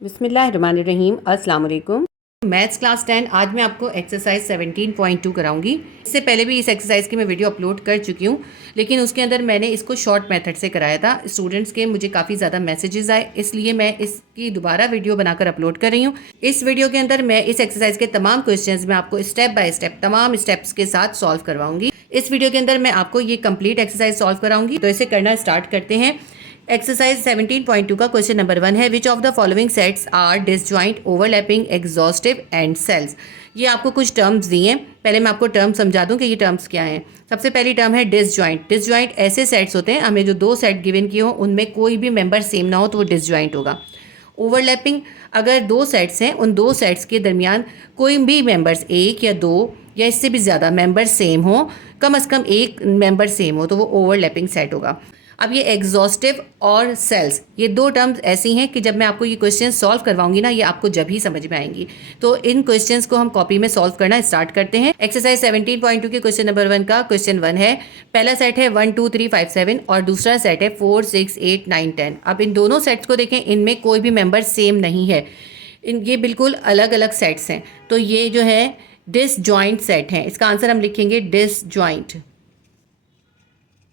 बिस्मिल्लाहिर्रहमानिर्रहीम। अस्सलाम वालेकुम। मैथ्स क्लास 10 आज मैं आपको एक्सरसाइज 17.2 कराऊंगी। इससे पहले भी इस एक्सरसाइज की मैं वीडियो अपलोड कर चुकी हूँ, लेकिन उसके अंदर मैंने इसको शॉर्ट मेथड से कराया था। स्टूडेंट्स के मुझे काफ़ी ज़्यादा मैसेजेस आए, इसलिए मैं इसकी दोबारा वीडियो बनाकर अपलोड कर रही हूँ। इस वीडियो के अंदर मैं इस एक्सरसाइज के तमाम क्वेश्चंस में आपको स्टेप बाय स्टेप तमाम स्टेप्स के साथ सॉल्व करवाऊंगी। इस वीडियो के अंदर मैं आपको ये कंप्लीट एक्सरसाइज सॉल्व कराऊंगी। तो इसे करना स्टार्ट करते हैं। एक्सरसाइज 17.2 का क्वेश्चन नंबर 1 है, which of the following sets are disjoint, overlapping, exhaustive and cells. ये आपको कुछ टर्म्स दिए हैं। पहले मैं आपको टर्म समझा दूं कि ये टर्म्स क्या हैं। सबसे पहली टर्म है डिसजॉइंट। डिसजॉइंट ऐसे सेट्स होते हैं, हमें जो दो सेट गिवन किए हो उनमें कोई भी मेंबर सेम ना हो तो वो डिसजॉइंट होगा। ओवरलैपिंग, अगर दो सेट्स हैं, उन दो सेट्स के दरमियान कोई भी मेंबर्स एक या दो या इससे भी ज़्यादा मेंबर सेम हो, कम से कम एक मेंबर सेम हो, तो वो ओवरलैपिंग सेट होगा। अब ये एग्जॉस्टिव और सेल्स, ये दो टर्म्स ऐसी हैं कि जब मैं आपको ये क्वेश्चन सॉल्व करवाऊंगी ना, ये आपको जब ही समझ में आएंगी। तो इन क्वेश्चंस को हम कॉपी में सॉल्व करना स्टार्ट करते हैं। एक्सरसाइज 17.2 के क्वेश्चन नंबर 1 का क्वेश्चन 1 है। पहला सेट है 1 2 3 5 7 और दूसरा सेट है 4 6 8 9 10। अब इन दोनों सेट्स को देखें, इनमें कोई भी मेंबर सेम नहीं है, ये बिल्कुल अलग अलग सेट्स हैं। तो ये जो है डिसजॉइंट सेट है। इसका आंसर हम लिखेंगे डिसजॉइंट।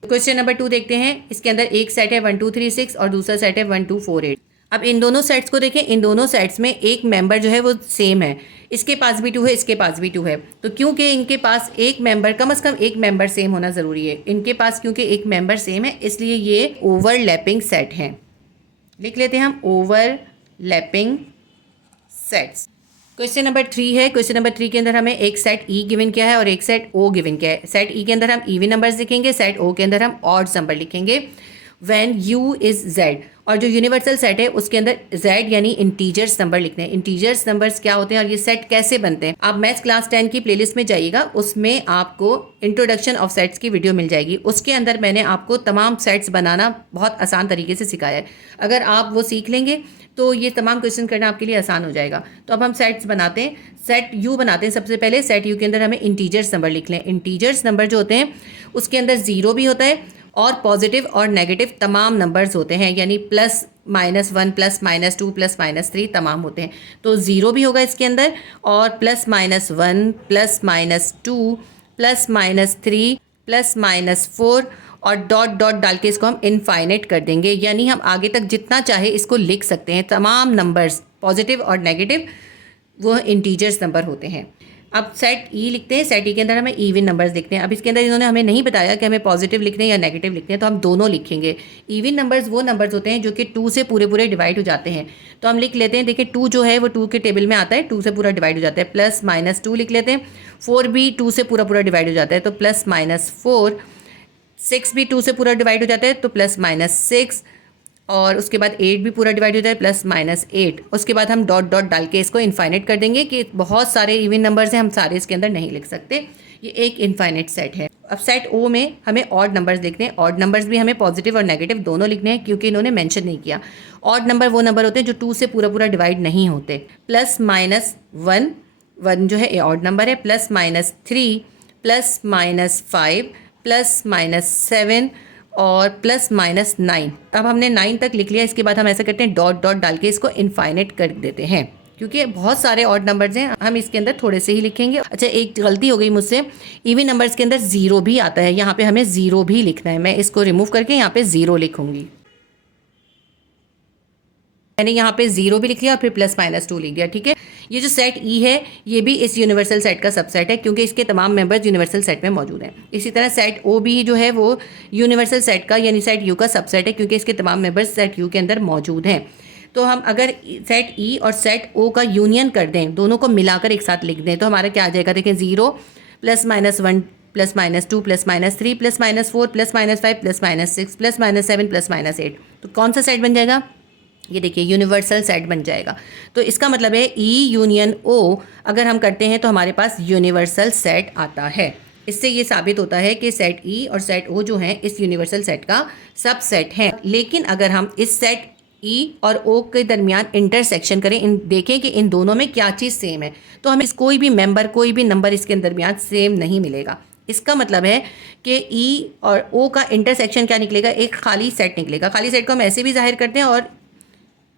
क्वेश्चन नंबर 2 देखते हैं। इसके अंदर एक सेट है 1 2 3 6 और दूसरा सेट है 1 2 4 8। अब इन दोनों सेट्स को देखें, इन दोनों सेट्स में एक मेंबर जो है वो सेम है। इसके पास भी 2 है, इसके पास भी 2 है। तो क्योंकि इनके पास एक मेंबर, कम से कम एक मेंबर सेम होना ज़रूरी है, इनके पास क्योंकि एक मेंबर सेम है, इसलिए ये ओवरलैपिंग सेट हैं। लिख लेते हैं हम ओवरलैपिंग सेट्स। क्वेश्चन नंबर 3 है। क्वेश्चन नंबर 3 के अंदर हमें एक सेट ई गिवन किया है और एक सेट ओ गिवन किया है। सेट ई के अंदर हम इवन नंबर्स लिखेंगे, सेट ओ के अंदर हम ऑड नंबर लिखेंगे। व्हेन यू इज जेड, और जो यूनिवर्सल सेट है उसके अंदर जेड यानी इंटीजर्स नंबर लिखते हैं। इंटीजर्स नंबर्स क्या होते हैं और ये सेट कैसे बनते हैं, आप मैथ्स क्लास 10 की प्लेलिस्ट में जाइएगा, उसमें आपको इंट्रोडक्शन ऑफ सेट्स की वीडियो मिल जाएगी। उसके अंदर मैंने आपको तमाम सेट्स बनाना बहुत आसान तरीके से सिखाया है। अगर आप वो सीख लेंगे तो ये तमाम क्वेश्चन करना आपके लिए आसान हो जाएगा। तो अब हम सेट्स बनाते हैं। सेट यू बनाते हैं। सबसे पहले सेट यू के अंदर हमें इंटीजर्स नंबर लिख लें। इंटीजर्स नंबर जो होते हैं उसके अंदर ज़ीरो भी होता है और पॉजिटिव और नेगेटिव तमाम नंबर्स होते हैं, यानी प्लस -1 +-2 +-3 तमाम होते हैं। तो ज़ीरो भी होगा इसके अंदर और +-1 +-2 +-3 +-4 और डॉट डॉट डाल के इसको हम इनफाइनाइट कर देंगे, यानी हम आगे तक जितना चाहे इसको लिख सकते हैं। तमाम नंबर्स पॉजिटिव और नेगेटिव वो इंटीजर्स नंबर होते हैं। अब सेट ई लिखते हैं। सेट ई के अंदर हमें इवन नंबर्स लिखते हैं। अब इसके अंदर इन्होंने हमें नहीं बताया कि हमें पॉजिटिव लिखने हैं या नेगेटिव लिखते हैं, तो हम दोनों लिखेंगे। इवन नंबर्स वो नंबर्स होते हैं जो कि 2 से पूरे पूरे डिवाइड हो जाते हैं। तो हम लिख लेते हैं, देखिए 2 जो है वो 2 के टेबल में आता है, 2 से पूरा डिवाइड हो जाता है। +-2 लिख लेते हैं। 4 भी 2 से पूरा पूरा डिवाइड हो जाता है, तो +-4। 6 भी 2 से पूरा डिवाइड हो जाता है, तो +-6। और उसके बाद 8 भी पूरा डिवाइड हो जाता है, +-8। उसके बाद हम डॉट डॉट डाल के इसको इनफाइनाइट कर देंगे कि बहुत सारे इवन नंबर्स हैं, हम सारे इसके अंदर नहीं लिख सकते। ये एक इनफाइनाइट सेट है। अब सेट ओ में हमें ऑड नंबर्स लिखने हैं। ऑड नंबर्स भी हमें पॉजिटिव और नेगेटिव दोनों लिखने हैं, क्योंकि इन्होंने मेंशन नहीं किया। ऑड नंबर वो नंबर होते हैं जो 2 से पूरा पूरा डिवाइड नहीं होते। +-1, 1 जो है ये ऑड नंबर है। +-3 +-5 +-7 और +-9। अब हमने 9 तक लिख लिया। इसके बाद हम ऐसा करते हैं, डॉट डॉट डाल के इसको इनफाइनाइट कर देते हैं, क्योंकि बहुत सारे ऑड नंबर्स हैं, हम इसके अंदर थोड़े से ही लिखेंगे। अच्छा, एक गलती हो गई मुझसे, इवन नंबर्स के अंदर ज़ीरो भी आता है, यहाँ पे हमें ज़ीरो भी लिखना है। मैं इसको रिमूव करके यहाँ पे ज़ीरो लिखूंगी। मैंने यहाँ पे ज़ीरो भी लिख लिया और फिर +-2 लिख दिया, ठीक है। ये जो सेट ई है ये भी इस यूनिवर्सल सेट का सबसेट है, क्योंकि इसके तमाम मेंबर्स यूनिवर्सल सेट में मौजूद हैं। इसी तरह सेट ओ भी जो है वो यूनिवर्सल सेट का यानी सेट यू का सबसेट है, क्योंकि इसके तमाम मेंबर्स सेट यू के अंदर मौजूद हैं। तो हम अगर सेट ई और सेट ओ का यूनियन कर दें, दोनों को मिलाकर एक साथ लिख दें, तो हमारा क्या आ जाएगा, देखें 0 +-1 +-2 +-3 +-4 +-5 +-6 +-7 +-8। तो कौन सा सेट बन जाएगा, ये देखिए यूनिवर्सल सेट बन जाएगा। तो इसका मतलब है ई यूनियन ओ अगर हम करते हैं तो हमारे पास यूनिवर्सल सेट आता है। इससे ये साबित होता है कि सेट ई और सेट ओ जो हैं इस यूनिवर्सल सेट का सबसेट है। लेकिन अगर हम इस सेट ई और ओ के दरमियान इंटरसेक्शन करें, देखें कि इन दोनों में क्या चीज़ सेम है, तो हमें कोई भी मेंबर, कोई भी नंबर इसके दरमियान सेम नहीं मिलेगा। इसका मतलब है कि ई और ओ का इंटरसेक्शन क्या निकलेगा, एक खाली सेट निकलेगा। खाली सेट को हम ऐसे भी जाहिर करते हैं और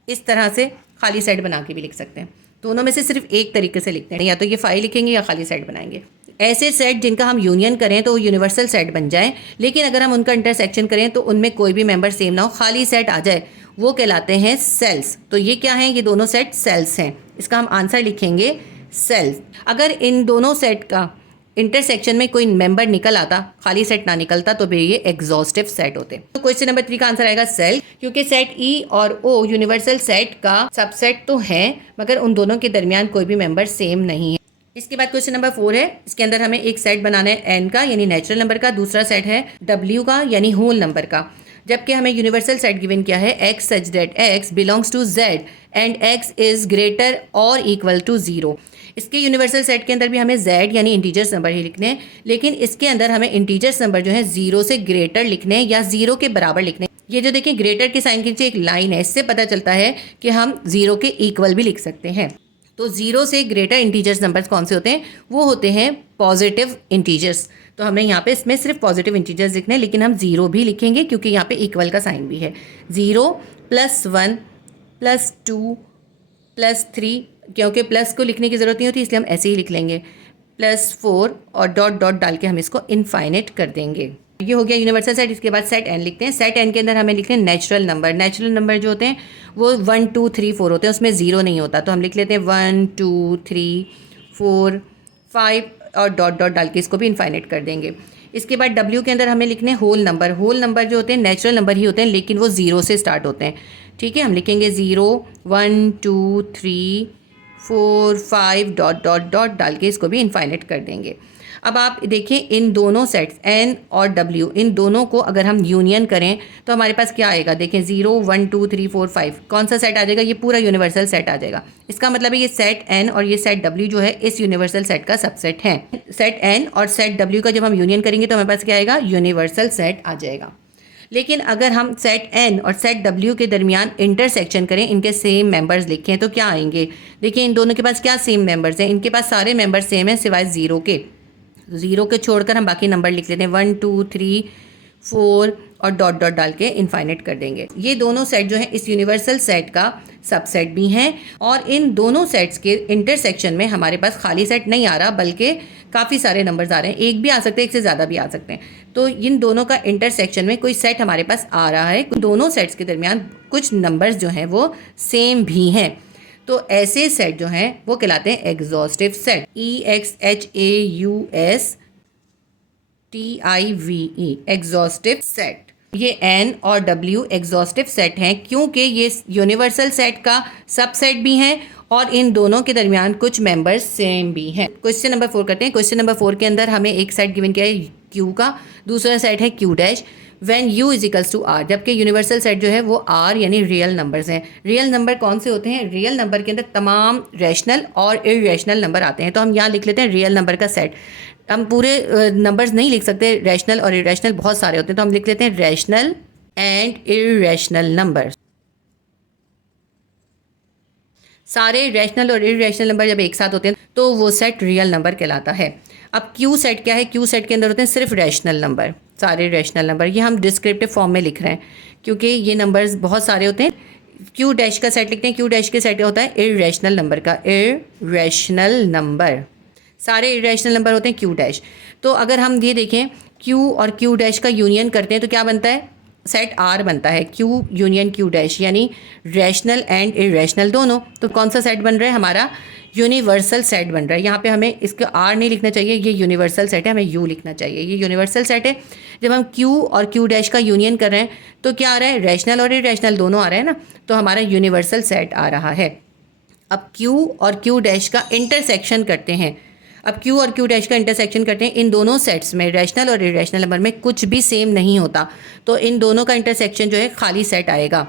इस तरह से खाली सेट बना के भी लिख सकते हैं। दोनों में से सिर्फ एक तरीके से लिखते हैं, या तो ये फाइल लिखेंगे या खाली सेट बनाएंगे। ऐसे सेट जिनका हम यूनियन करें तो वो यूनिवर्सल सेट बन जाए, लेकिन अगर हम उनका इंटरसेक्शन करें तो उनमें कोई भी मेंबर सेम ना हो, खाली सेट आ जाए, वो कहलाते हैं सेल्स। तो ये क्या है, ये दोनों सेट सेल्स हैं। इसका हम आंसर लिखेंगे सेल्स। अगर इन दोनों सेट का इंटरसेक्शन में कोई मेंबर निकल आता, खाली सेट ना निकलता, तो फिर ये एग्जॉस्टिव सेट होते। तो क्वेश्चन नंबर 3 का आंसर आएगा सेल, क्योंकि सेट ई और ओ यूनिवर्सल सेट का सबसेट तो है, मगर उन दोनों के दरमियान कोई भी मेंबर सेम नहीं है। इसके बाद क्वेश्चन नंबर 4 है। इसके अंदर हमें एक सेट बनाना है एन का यानी नेचुरल नंबर का, दूसरा सेट है डब्ल्यू का यानी होल नंबर का। जबकि हमें यूनिवर्सल सेट गिवन किया है X such that X belongs to Z and X is greater और इक्वल टू 0। इसके यूनिवर्सल सेट के अंदर भी हमें z यानी इंटीजर्स नंबर ही लिखने हैं, लेकिन इसके अंदर हमें इंटीजर्स नंबर जो है 0 से ग्रेटर लिखने हैं या 0 के बराबर लिखने हैं। ये जो देखिए ग्रेटर के साइन के नीचे एक लाइन है, इससे पता चलता है कि हम 0 के इक्वल भी लिख सकते हैं। तो 0 से ग्रेटर इंटीजर्स नंबर्स कौन से होते हैं, वो होते हैं पॉजिटिव इंटीजर्स। तो हमें यहाँ पे इसमें सिर्फ पॉजिटिव इंटीजर्स लिखने हैं, लेकिन हम 0 भी लिखेंगे क्योंकि यहाँ पे इक्वल का साइन भी है। 0 +1 +2 +3, क्योंकि प्लस को लिखने की ज़रूरत नहीं होती इसलिए हम ऐसे ही लिख लेंगे, +4 और डॉट डॉट डाल के हम इसको इनफाइनाइट कर देंगे। ये हो गया यूनिवर्सल सेट। इसके बाद सेट एन लिखते हैं। सेट एन के अंदर हमें लिखते हैं नेचुरल नंबर। नेचुरल नंबर जो होते हैं वो 1 2 3 4 होते हैं, उसमें 0 नहीं होता, तो हम लिख लेते हैं 1 2 3 4 5 और डॉट डॉट डाल के इसको भी इनफाइनाइट कर देंगे। इसके बाद डब्ल्यू के अंदर हमें लिखने होल नंबर। होल नंबर जो होते हैं नेचुरल नंबर ही होते हैं, लेकिन वो 0 से स्टार्ट होते हैं। ठीक है, हम लिखेंगे 0 1 2 3 4 5 डॉट डॉट डॉट डाल के इसको भी इनफाइनाइट कर देंगे। अब आप देखिए इन दोनों सेट्स एन और डब्ल्यू, इन दोनों को अगर हम यूनियन करें तो हमारे पास क्या आएगा, देखें 0 1 2 3 4 5 कौन सा सेट आ जाएगा, ये पूरा यूनिवर्सल सेट आ जाएगा। इसका मतलब है ये सेट एन और ये सेट डब्ल्यू जो है इस यूनिवर्सल सेट का सबसेट है। सेट एन और सेट डब्ल्यू का जब हम यूनियन करेंगे तो हमारे पास क्या आएगा, यूनिवर्सल सेट आ जाएगा। लेकिन अगर हम सेट एन और सेट डब्ल्यू के दरमियान इंटरसेक्शन करें, इनके सेम मेंबर्स लिखें, तो क्या आएंगे, देखिए इन दोनों के पास क्या सेम मेंबर्स हैं, इनके पास सारे मेंबर्स सेम हैं सिवाय 0 के। 0 के छोड़कर हम बाकी नंबर लिख लेते हैं 1 2 3 4 और डॉट डॉट डाल के इनफाइनाइट कर देंगे। ये दोनों सेट जो है इस यूनिवर्सल सेट का सबसेट भी हैं, और इन दोनों सेट्स के इंटरसेक्शन में हमारे पास खाली सेट नहीं आ रहा, बल्कि काफ़ी सारे नंबर्स आ रहे हैं, एक भी आ सकते हैं, एक से ज़्यादा भी आ सकते हैं। तो इन दोनों का इंटरसेक्शन में कोई सेट हमारे पास आ रहा है, दोनों सेट्स के दरमियान कुछ नंबर्स जो हैं वो सेम भी हैं, तो ऐसे सेट जो हैं वो कहलाते हैं exhaustive set. EXHAUSTIVE exhaustive set. ये एन और डब्ल्यू एग्जॉस्टिव सेट हैं क्योंकि ये यूनिवर्सल सेट का सबसेट भी हैं और इन दोनों के दरमियान कुछ मेंबर्स सेम भी हैं। क्वेश्चन नंबर 4 करते हैं। क्वेश्चन नंबर 4 के अंदर हमें एक सेट गिवन किया है क्यू का, दूसरा सेट है Q dash when U is equals to R, जबकि यूनिवर्सल सेट जो है वो आर यानी रियल नंबर्स हैं। रियल नंबर कौन से होते हैं, रियल नंबर के अंदर तमाम रैशनल और इरेशनल नंबर आते हैं। तो हम यहाँ लिख लेते हैं रियल नंबर का सेट। हम पूरे नंबर्स नहीं लिख सकते, रैशनल और इरेशनल बहुत सारे होते हैं, तो हम लिख लेते हैं रैशनल एंड इरेशनल नंबर। सारे रैशनल और इरेशनल नंबर जब एक साथ होते हैं तो वो सेट रियल नंबर कहलाता है। अब क्यू सेट क्या है, क्यू सेट के अंदर होते हैं सिर्फ रैशनल नंबर, सारे रैशनल नंबर। ये हम डिस्क्रिप्टिव फॉर्म में लिख रहे हैं क्योंकि ये नंबर्स बहुत सारे होते हैं। क्यू डैश का सेट लिखते हैं, क्यू डैश के सेट होता है इरेशनल नंबर का, इरेशनल नंबर, सारे इरेशनल नंबर होते हैं क्यू डैश। तो अगर हम ये देखें क्यू और क्यू डैश का यूनियन करते हैं तो क्या बनता है, सेट आर बनता है, क्यू यूनियन क्यू डैश यानी रैशनल एंड इरेशनल दोनों। तो कौन सा सेट बन रहा है, हमारा यूनिवर्सल सेट बन रहा है। यहाँ पे हमें इसका आर नहीं लिखना चाहिए, ये यूनिवर्सल सेट है, हमें यू लिखना चाहिए, ये यूनिवर्सल सेट है। जब हम क्यू और क्यू डैश का यूनियन कर रहे हैं तो क्या आ रहा है, रैशनल और इरेशनल दोनों आ रहे हैं ना, तो हमारा यूनिवर्सल सेट आ रहा है। अब क्यू और क्यू डैश का इंटरसेक्शन करते हैं। अब क्यू और क्यू डैश का इंटरसेक्शन करते हैं, इन दोनों सेट्स में रैशनल और इरेशनल नंबर में कुछ भी सेम नहीं होता, तो इन दोनों का इंटरसेक्शन जो है खाली सेट आएगा।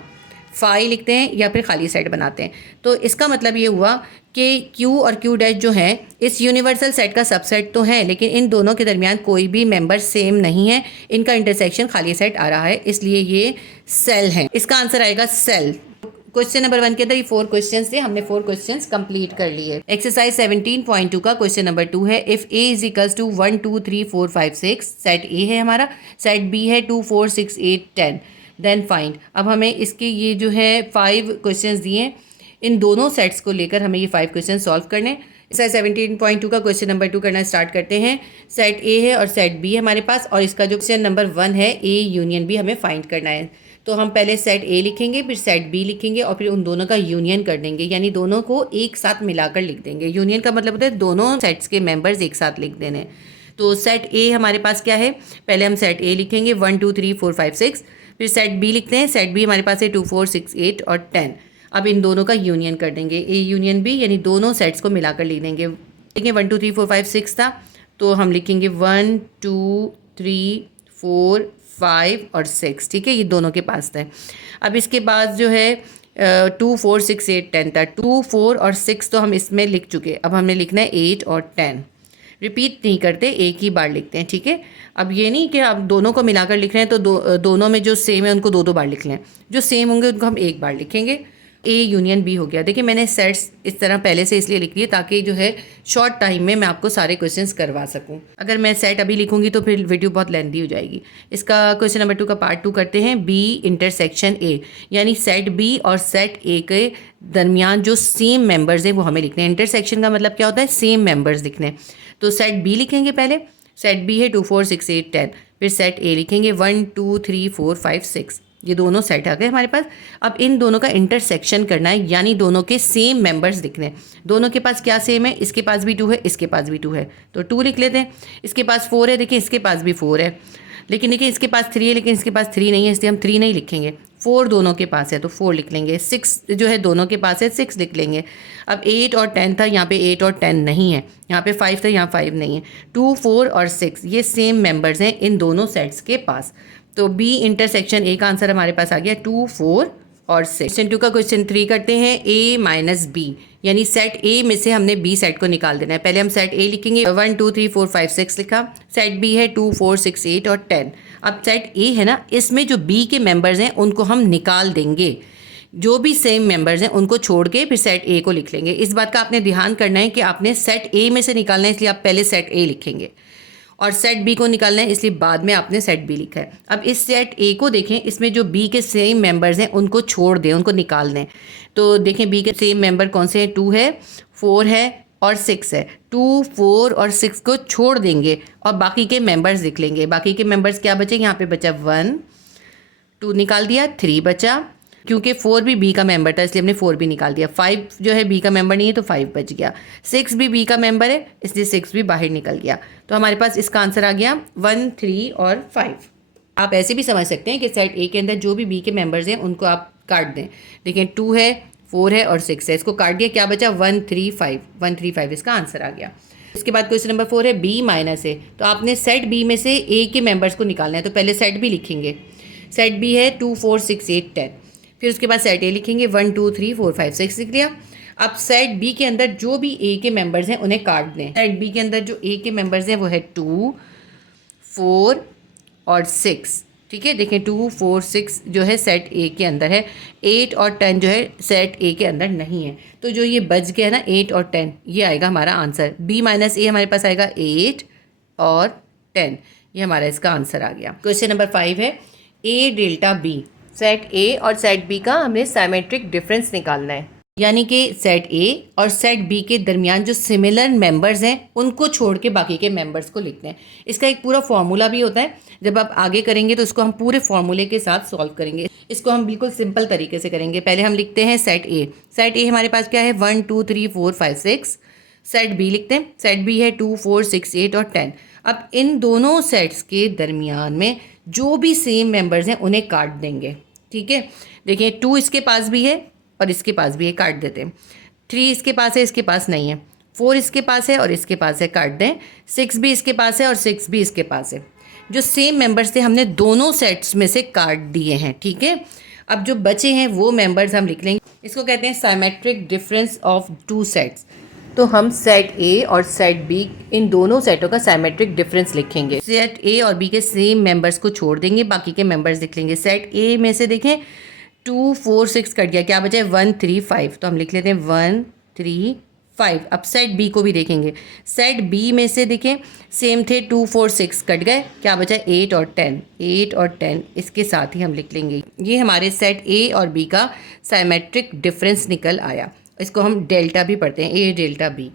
फाई लिखते हैं या फिर खाली सेट बनाते हैं। तो इसका मतलब ये हुआ कि क्यू और क्यू डैश जो है इस यूनिवर्सल सेट का सबसेट तो है, लेकिन इन दोनों के दरमियान कोई भी मेंबर सेम नहीं है, इनका इंटरसेक्शन खाली सेट आ रहा है, इसलिए ये सेल है। इसका आंसर आएगा सेल। क्वेश्चन नंबर 1 के अंदर ये 4 क्वेश्चंस थे, हमने 4 क्वेश्चंस कंप्लीट कर लिए। एक्सरसाइज 17.2 का क्वेश्चन नंबर 2 है, if a is equals to 1 2 3 4 5 6, set A है हमारा, सेट बी है 2 4 6 8 10, देन फाइंड। अब हमें इसके ये जो है 5 क्वेश्चंस दिए, इन दोनों सेट्स को लेकर हमें ये 5 क्वेश्चन सॉल्व करने। एक्सरसाइज 17.2 का क्वेश्चन नंबर 2 करना स्टार्ट करते हैं। सेट ए है और सेट बी है हमारे पास, और इसका जो क्वेश्चन नंबर 1 है ए यूनियन बी हमें फाइंड करना है। तो हम पहले सेट ए लिखेंगे, फिर सेट बी लिखेंगे और फिर उन दोनों का यूनियन कर देंगे, यानी दोनों को एक साथ मिलाकर लिख देंगे। यूनियन का मतलब होता है दोनों सेट्स के मेंबर्स एक साथ लिख देने। तो सेट ए हमारे पास क्या है, पहले हम सेट ए लिखेंगे 1 2 3 4 5 6, फिर सेट बी लिखते हैं। सेट बी हमारे पास है 2 4 6 8 और 10। अब इन दोनों का यूनियन कर देंगे, ए यूनियन बी, यानी दोनों सेट्स को मिलाकर लिख देंगे। देखिए 1 2 3 4 5 6 था, तो हम लिखेंगे 1 2 3 4 5 और 6, ठीक है, ये दोनों के पास था। अब इसके बाद जो है 2 4 6 8 10 था, 2 4 और 6 तो हम इसमें लिख चुके, अब हमें लिखना है 8 और 10। रिपीट नहीं करते, एक ही बार लिखते हैं, ठीक है। अब ये नहीं कि आप दोनों को मिलाकर लिख रहे हैं तो दोनों में जो सेम है उनको 2 बार लिख लें, जो सेम होंगे उनको हम एक बार लिखेंगे। ए यूनियन बी हो गया। देखिए मैंने सेट्स इस तरह पहले से इसलिए लिख लिए ताकि जो है शॉर्ट टाइम में मैं आपको सारे क्वेश्चंस करवा सकूं। अगर मैं सेट अभी लिखूंगी तो फिर वीडियो बहुत लेंथी हो जाएगी। इसका क्वेश्चन नंबर 2 का पार्ट 2 करते हैं। बी इंटरसेक्शन ए, यानी सेट बी और सेट ए के दरमियान जो सेम मेंबर्स हैं वो हमें लिखने हैं। इंटरसेक्शन का मतलब क्या होता है, सेम मेंबर्स लिखने। तो सेट बी लिखेंगे पहले, सेट बी है 2 4 6 8 10, फिर सेट ए लिखेंगे 1 2 3 4 5 6, ये दोनों सेट आ गए हमारे पास। अब इन दोनों का इंटरसेक्शन करना है, यानी दोनों के सेम मेंबर्स लिखने हैं। दोनों के पास क्या सेम है, इसके पास भी 2 है, इसके पास भी 2 है, तो 2 लिख लेते हैं। इसके पास 4 है, देखिए इसके पास भी 4 है, लेकिन देखिए इसके पास 3 है, लेकिन इसके पास 3 नहीं है, इसलिए हम 3 नहीं लिखेंगे। 4 दोनों के पास है तो 4 लिख लेंगे। 6 जो है दोनों के पास है, 6 लिख लेंगे। अब 8 और 10 था, यहाँ पे 8 और 10 नहीं है, यहाँ पे 5 था, यहाँ 5 नहीं है। 2 4 और 6 ये सेम मेंबर्स हैं इन दोनों सेट्स के पास। तो बी इंटरसेक्शन ए का आंसर हमारे पास आ गया 2 4 और 6। क्वेश्चन 2 का क्वेश्चन 3 करते हैं। ए माइनस बी, यानी सेट ए में से हमने बी सेट को निकाल देना है। पहले हम सेट ए लिखेंगे, 1 2 3 4 5 6 लिखा। सेट बी है 2 4 6 8 और 10। अब सेट ए है ना, इसमें जो बी के मेंबर्स हैं उनको हम निकाल देंगे, जो भी सेम मेंबर्स हैं उनको छोड़ के फिर सेट ए को लिख लेंगे। इस बात का आपने ध्यान करना है कि आपने सेट ए में से निकालना है, इसलिए आप पहले सेट ए लिखेंगे, और सेट बी को निकालना है इसलिए बाद में आपने सेट बी लिखा है। अब इस सेट ए को देखें, इसमें जो बी के सेम मेंबर्स हैं उनको छोड़ दें, उनको निकाल दें। तो देखें बी के सेम मेंबर कौन से हैं, 2 है, 4 है और 6 है। 2 4 और 6 को छोड़ देंगे और बाकी के मेंबर्स लिख लेंगे। बाकी के मेंबर्स क्या बचे, यहाँ पे बचा 1, 2 निकाल दिया, 3 बचा, क्योंकि 4 भी बी का मेंबर था इसलिए हमने 4 भी निकाल दिया। 5 जो है बी का मेंबर नहीं है तो 5 बच गया। 6 भी बी का मेंबर है इसलिए 6 भी बाहर निकल गया। तो हमारे पास इसका आंसर आ गया 1 3 और 5। आप ऐसे भी समझ सकते हैं कि सेट ए के अंदर जो भी बी के मेंबर्स हैं उनको आप काट दें। देखिए 2 है, 4 है और 6 है, इसको काट दिया, क्या बचा 1 3 5, 1 3 5 इसका आंसर आ गया। इसके बाद क्वेश्चन नंबर 4 है। बी माइनस ए, तो आपने सेट बी में से ए के मेंबर्स को निकालना है, तो पहले सेट बी लिखेंगे। सेट बी है 2 4 6 8 10, फिर उसके बाद सेट ए लिखेंगे 1 2 3 4 5 6 लिख लिया। अब सेट बी के अंदर जो भी ए के मेंबर्स हैं उन्हें काट दें। सेट बी के अंदर जो ए के मेंबर्स हैं वो है 2 4 और 6, ठीक है। देखें 2 4 6 जो है सेट ए के अंदर है, 8 और 10 जो है सेट ए के अंदर नहीं है। तो जो ये बच गया ना 8 और 10, ये आएगा हमारा आंसर। बी माइनस ए हमारे पास आएगा 8 और 10, ये हमारा इसका आंसर आ गया। क्वेश्चन नंबर 5 है। A delta B, set A और सेट बी का हमें साइमेट्रिक डिफरेंस निकालना है, यानी कि सेट ए और सेट बी के दरमियान जो सिमिलर मेंबर्स हैं उनको छोड़ के बाकी के मेंबर्स को लिखना है। इसका एक पूरा फॉर्मूला भी होता है, जब आप आगे करेंगे तो इसको हम पूरे फॉर्मूले के साथ सॉल्व करेंगे। इसको हम बिल्कुल सिंपल तरीके से करेंगे। पहले हम लिखते हैं सेट ए। सेट ए हमारे पास क्या है 1 2 3 4 5 6। सेट बी लिखते हैं, सेट बी है 2 4 6 8 और 10। अब इन दोनों सेट्स के दरमियान में जो भी सेम मेंबर्स हैं उन्हें काट देंगे, ठीक है। देखिए 2 इसके पास भी है और इसके पास भी है, काट देते हैं। 3 इसके पास है, इसके पास नहीं है। 4 इसके पास है और इसके पास है, काट दें। 6 भी इसके पास है और 6 भी इसके पास है। जो सेम मेंबर्स थे हमने दोनों सेट्स में से काट दिए हैं, ठीक है। अब जो बचे हैं वो मेंबर्स हम लिख लेंगे। इसको कहते हैं साइमेट्रिक डिफरेंस ऑफ 2 सेट्स। तो हम सेट ए और सेट बी इन दोनों सेटों का साइमेट्रिक डिफरेंस लिखेंगे। सेट ए और बी के सेम मेंबर्स को छोड़ देंगे, बाकी के मेंबर्स लिख लेंगे। सेट ए में से देखें 2 4 6 कट गया, क्या बचा है 1 3 5, तो हम लिख लेते हैं 1 3 5। अब सेट बी को भी देखेंगे। सेट बी में से देखें सेम थे 2 4 6 कट गए, क्या बचा 8 और 10। 8 और 10 इसके साथ ही हम लिख लेंगे। ये हमारे सेट ए और बी का साइमेट्रिक डिफरेंस निकल आया। इसको हम डेल्टा भी पढ़ते हैं, ए डेल्टा बी।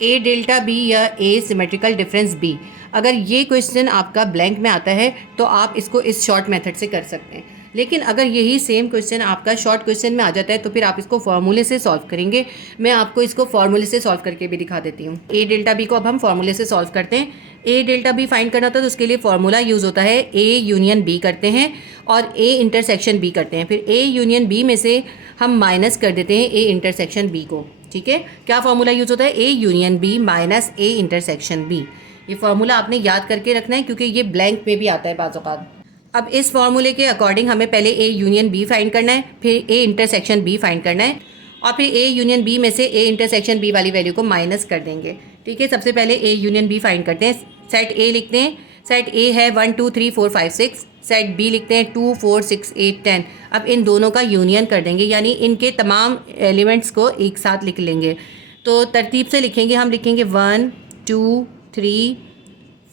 ए डेल्टा बी या ए सिमेट्रिकल डिफरेंस बी। अगर ये क्वेश्चन आपका ब्लैंक में आता है तो आप इसको इस शॉर्ट मेथड से कर सकते हैं, लेकिन अगर यही सेम क्वेश्चन आपका शॉर्ट क्वेश्चन में आ जाता है तो फिर आप इसको फॉर्मूले से सॉल्व करेंगे। मैं आपको इसको फॉर्मूले से सॉल्व करके भी दिखा देती हूँ। ए डेल्टा बी को अब हम फॉर्मूले से सॉल्व करते हैं। ए डेल्टा बी फाइंड करना था तो उसके लिए फॉर्मूला यूज़ होता है ए यूनियन बी करते हैं और ए इंटरसेक्शन बी करते हैं। फिर ए यूनियन बी में से हम माइनस कर देते हैं ए इंटरसेक्शन बी को। ठीक है, क्या फॉर्मूला यूज़ होता है? A union B minus A intersection B. ये फॉर्मूला आपने याद करके रखना है क्योंकि ये ब्लैंक में भी आता है बाज़ औक़ात। अब इस फॉर्मूले के अकॉर्डिंग हमें पहले ए यूनियन बी फाइंड करना है, फिर ए इंटरसेक्शन बी फाइंड करना है और फिर ए यूनियन बी में से ए इंटरसेक्शन बी वाली वैल्यू को माइनस कर देंगे। ठीक है, सबसे पहले ए यूनियन बी फाइंड करते हैं। सेट ए लिखते हैं, सेट ए है 1 2 3 4 5 6। सेट बी लिखते हैं 2 4 6 8 10। अब इन दोनों का यूनियन कर देंगे, यानी इनके तमाम एलिमेंट्स को एक साथ लिख लेंगे। तो तरतीब से लिखेंगे, हम लिखेंगे 1 2 3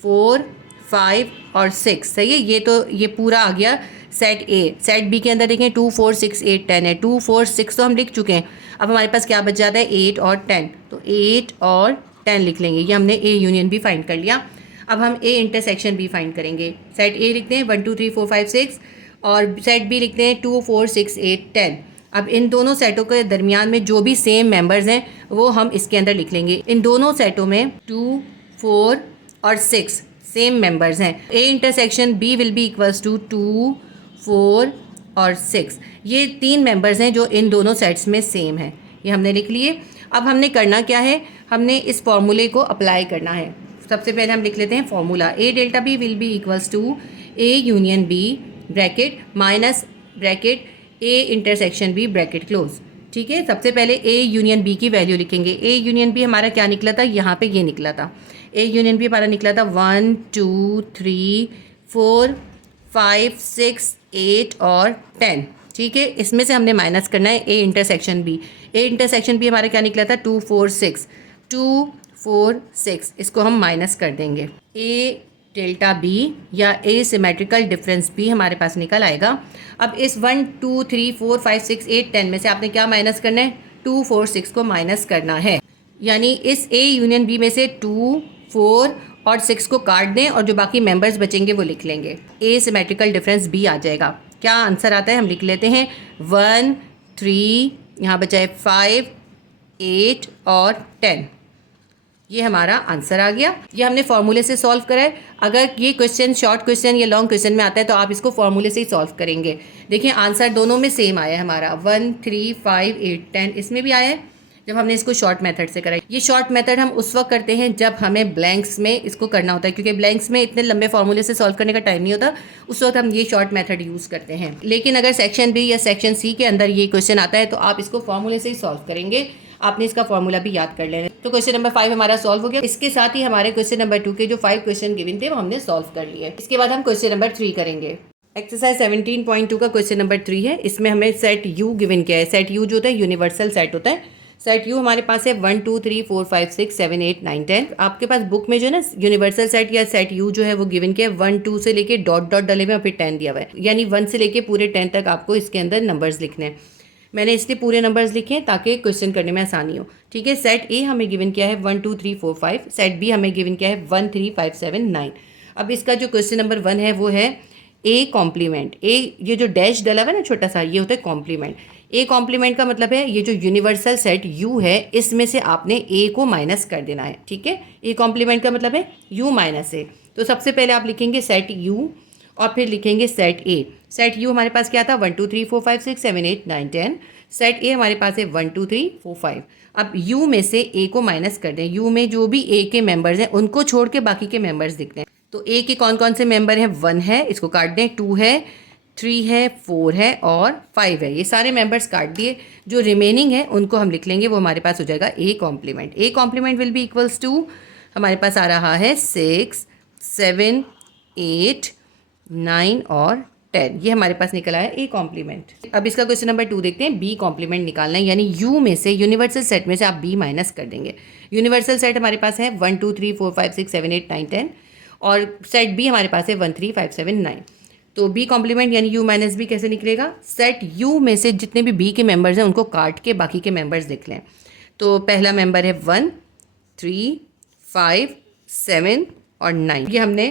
4 5 और 6। सही है, ये पूरा आ गया सेट ए। सेट बी के अंदर देखें 2 4 6 8 10 है। 2 4 6 तो हम लिख चुके हैं। अब हमारे पास क्या बच जाता है 8 और 10, तो 8 और 10 लिख लेंगे। ये हमने ए यूनियन भी फाइंड कर लिया। अब हम ए इंटरसेक्शन भी फाइंड करेंगे। सेट ए लिखते हैं 1 2 3 4 5 6 और सेट बी लिखते हैं 2 4 6 8 10। अब इन दोनों सेटों के दरमियान में जो भी सेम मेंबर्स हैं वो हम इसके अंदर लिख लेंगे। इन दोनों सेटों में 2 4 और 6 सेम मेंबर्स हैं। A intersection B will be equals to 2 4 और 6। ये 3 मेंबर्स हैं जो इन दोनों सेट्स में सेम हैं। ये हमने लिख लिए। अब हमने करना क्या है, हमने इस फॉर्मूले को अप्लाई करना है। सबसे पहले हम लिख लेते हैं formula. A delta B will be equals to A union B bracket minus bracket A intersection B bracket close. ठीक है, सबसे पहले ए यूनियन बी की वैल्यू लिखेंगे। ए यूनियन बी हमारा क्या निकला था, यहाँ पे ये निकला था। ए यूनियन बी हमारा निकला था 1 2 3 4 5 6 8 और 10। ठीक है, इसमें से हमने माइनस करना है A intersection B. A intersection B हमारा क्या निकला था 2 4 6। 2 4 6 इसको हम माइनस कर देंगे। ए डेल्टा बी या ए सिमेट्रिकल डिफरेंस बी हमारे पास निकल आएगा। अब इस 1 2 3 4 5 6 8 10 में से आपने क्या माइनस करना है, 2 4 6 को माइनस करना है। यानी इस ए यूनियन बी में से 2 4 और 6 को काट दें और जो बाकी मेंबर्स बचेंगे वो लिख लेंगे। ए सिमेट्रिकल डिफरेंस बी आ जाएगा। क्या आंसर आता है हम लिख लेते हैं 1 3, यहाँ बचा है 5 8 और 10। ये हमारा आंसर आ गया। ये हमने फॉर्मूले से सॉल्व करा है। अगर ये क्वेश्चन शॉर्ट क्वेश्चन या लॉन्ग क्वेश्चन में आता है तो आप इसको फॉर्मूले से ही सॉल्व करेंगे। देखिए आंसर दोनों में सेम आया है हमारा 1 3 5 8 10। इसमें भी आया है जब हमने इसको शॉर्ट मेथड से करा। ये शॉर्ट मेथड हम उस वक्त करते हैं जब हमें ब्लैंक्स में इसको करना होता है, क्योंकि ब्लैंक्स में इतने लंबे फॉर्मूले से सॉल्व करने का टाइम नहीं होता। उस वक्त हम ये शॉर्ट मेथड यूज़ करते हैं। लेकिन अगर सेक्शन बी या सेक्शन सी के अंदर ये क्वेश्चन आता है तो आप इसको फॉर्मूले से ही सॉल्व करेंगे। आपने इसका फॉर्मूला भी याद कर लेना। तो क्वेश्चन नंबर 5 हमारा सॉल्व हो गया। इसके साथ ही हमारे क्वेश्चन नंबर 2 के जो 5 क्वेश्चन गिवन थे वो हमने सॉल्व कर लिए। इसके बाद हम क्वेश्चन नंबर 3 करेंगे। एक्सरसाइज 17.2 का क्वेश्चन नंबर 3 है। इसमें हमें सेट यू गिवन किया है। सेट यू जो होता है यूनिवर्सल सेट होता है। सेट यू हमारे पास है 1 2 3 4 5 6 7 8 9 10। आपके पास बुक में जो है ना यूनिवर्सल सेट या सेट यू जो है वो गिवन किया है 1 2 से लेके डॉट डॉट डले में और फिर 10 दिया हुआ है। यानी 1 से लेके पूरे 10 तक आपको इसके अंदर नंबर्स लिखने हैं। मैंने इसलिए पूरे नंबर्स लिखे हैं ताकि क्वेश्चन करने में आसानी हो। ठीक है, सेट ए हमें गिवन किया है 1 2 3 4 5। सेट बी हमें गिवन किया है 1 3 5 7 9। अब इसका जो क्वेश्चन नंबर 1 है वो है ए कॉम्प्लीमेंट। ए ये जो डैश डला हुआ है ना छोटा सा, ये होता है कॉम्प्लीमेंट। ए कॉम्प्लीमेंट का मतलब है ये जो यूनिवर्सल सेट यू है इसमें से आपने ए को माइनस कर देना है। ठीक है, ए कॉम्प्लीमेंट का मतलब है यू माइनस ए। तो सबसे पहले आप लिखेंगे सेट यू और फिर लिखेंगे सेट ए। सेट यू हमारे पास क्या था 1 2 3 4 5 6 7 8 9 10। सेट ए हमारे पास है 1 2 3 4 5। अब यू में से ए को माइनस कर दें। यू में जो भी ए के मेंबर्स हैं उनको छोड़ के बाकी के मेंबर्स दिखते हैं। तो ए के कौन कौन से मेंबर हैं, 1 है, इसको काट दें, 2 है, 3 है, 4 है और 5 है। ये सारे मेंबर्स काट दिए। जो रिमेनिंग है उनको हम लिख लेंगे, वो हमारे पास हो जाएगा A complement. A complement will be equals to हमारे पास आ रहा है 6 7 8 9 और 10, ये हमारे पास निकला है ए कॉम्प्लीमेंट। अब इसका क्वेश्चन नंबर 2 देखते हैं। बी कॉम्प्लीमेंट निकालना है, यानी यू में से, यूनिवर्सल सेट में से आप बी माइनस कर देंगे। यूनिवर्सल सेट हमारे पास है 1 2 3 4 5 6 7 8 9 10 और सेट बी हमारे पास है 1 3 5 7 9। तो बी कॉम्प्लीमेंट यानी यू माइनस बी कैसे निकलेगा? सेट यू में से जितने भी बी के मेंबर्स हैं उनको काट के बाकी के मेंबर्स लिख लें। तो पहला मेंबर है 1 3 5 7 और 9, ये हमने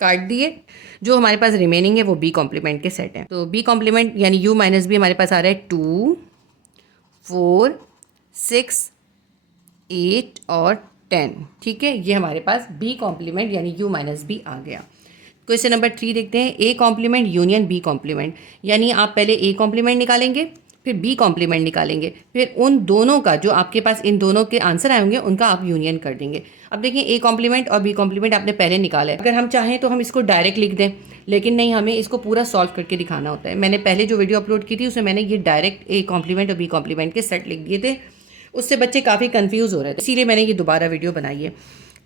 काट दिए। जो हमारे पास रिमेनिंग है वो बी कॉम्प्लीमेंट के सेट हैं। तो बी कॉम्प्लीमेंट यानी यू माइनस बी हमारे पास आ रहा है 2 4 6 8 और 10। ठीक है, ये हमारे पास बी कॉम्प्लीमेंट यानी यू माइनस बी आ गया। क्वेश्चन नंबर 3 देखते हैं। A complement union B complement, यानी आप पहले ए कॉम्प्लीमेंट निकालेंगे, फिर बी कॉम्प्लीमेंट निकालेंगे, फिर उन दोनों का जो आपके पास इन दोनों के आंसर आए होंगे उनका आप यूनियन कर देंगे। अब देखिए, ए कॉम्प्लीमेंट और बी कॉम्प्लीमेंट आपने पहले निकाला है। अगर हम चाहें तो हम इसको डायरेक्ट लिख दें, लेकिन नहीं, हमें इसको पूरा सॉल्व करके दिखाना होता है। मैंने पहले जो वीडियो अपलोड की थी उसमें मैंने ये डायरेक्ट ए कॉम्प्लीमेंट और बी कॉम्प्लीमेंट के सेट लिख दिए थे, उससे बच्चे काफ़ी कन्फ्यूज़ हो रहे थे, इसीलिए मैंने ये दोबारा वीडियो बनाई है।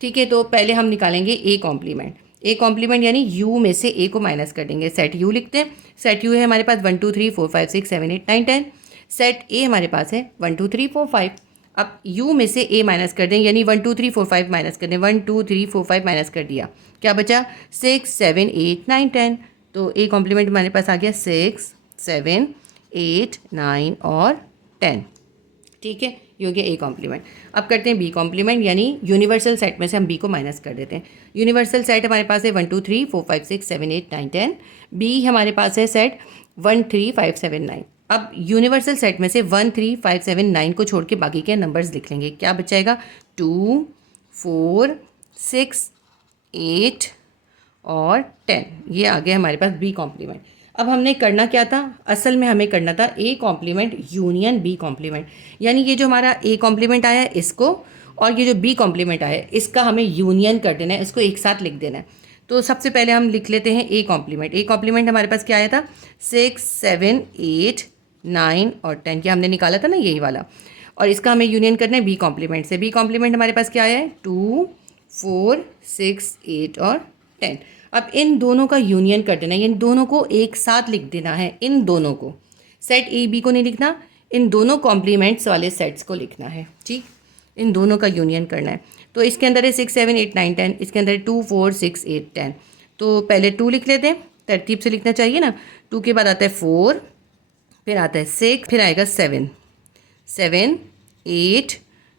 ठीक है, तो पहले हम निकालेंगे ए कॉम्प्लीमेंट। ए कॉम्प्लीमेंट यानी यू में से ए को माइनस कर देंगे। सेट यू लिखते हैं। सेट यू है हमारे पास 1 2 3 4 5 6 7 8 9 10। सेट ए हमारे पास है 1 2 3 4 5। अब यू में से ए माइनस कर दें, यानी 1 2 3 4 5 माइनस कर दें। 1 2 3 4 5 माइनस कर दिया, क्या बचा? 6 7 8 9 10। तो ए कॉम्प्लीमेंट हमारे पास आ गया 6 7 8 9 और 10। ठीक है, ये हो गया ए कॉम्प्लीमेंट। अब करते हैं बी कॉम्प्लीमेंट, यानी यूनिवर्सल सेट में से हम बी को माइनस कर देते हैं। यूनिवर्सल सेट हमारे पास है 1 2 3 4 5 6 7 8 9 10। बी हमारे पास है सेट 1 3 5 7 9। अब यूनिवर्सल सेट में से 1 3 5 7 9 को छोड़ के बाकी के नंबर्स लिख लेंगे। क्या बचाएगा? 2 4 6 8 और 10, ये आ गया हमारे पास बी कॉम्प्लीमेंट। अब हमने करना क्या था? असल में हमें करना था A complement union B complement, यानी ये जो हमारा ए कॉम्प्लीमेंट आया है इसको, और ये जो बी कॉम्प्लीमेंट आया है इसका हमें यूनियन कर देना है, इसको एक साथ लिख देना है। तो सबसे पहले हम लिख लेते हैं ए कॉम्प्लीमेंट। ए कॉम्प्लीमेंट हमारे पास क्या आया था? 6 7 8 9 और 10, क्या हमने निकाला था ना, यही वाला। और इसका हमें यूनियन करना है बी कॉम्प्लीमेंट से। बी कॉम्प्लीमेंट हमारे पास क्या आया है? 2 4 6 8 और 10। अब इन दोनों का यूनियन कर देना है, इन दोनों को एक साथ लिख देना है। इन दोनों को, सेट ए बी को नहीं लिखना, इन दोनों कॉम्प्लीमेंट्स वाले सेट्स को लिखना है। ठीक, इन दोनों का यूनियन करना है। तो इसके अंदर है 6 7 8 9 10, इसके अंदर है 2 4 6 8 10। तो पहले 2 लिख लेते हैं, तरतीब से लिखना चाहिए ना। 2 के बाद आता है 4, फिर आता है 6, फिर आएगा 7 7 8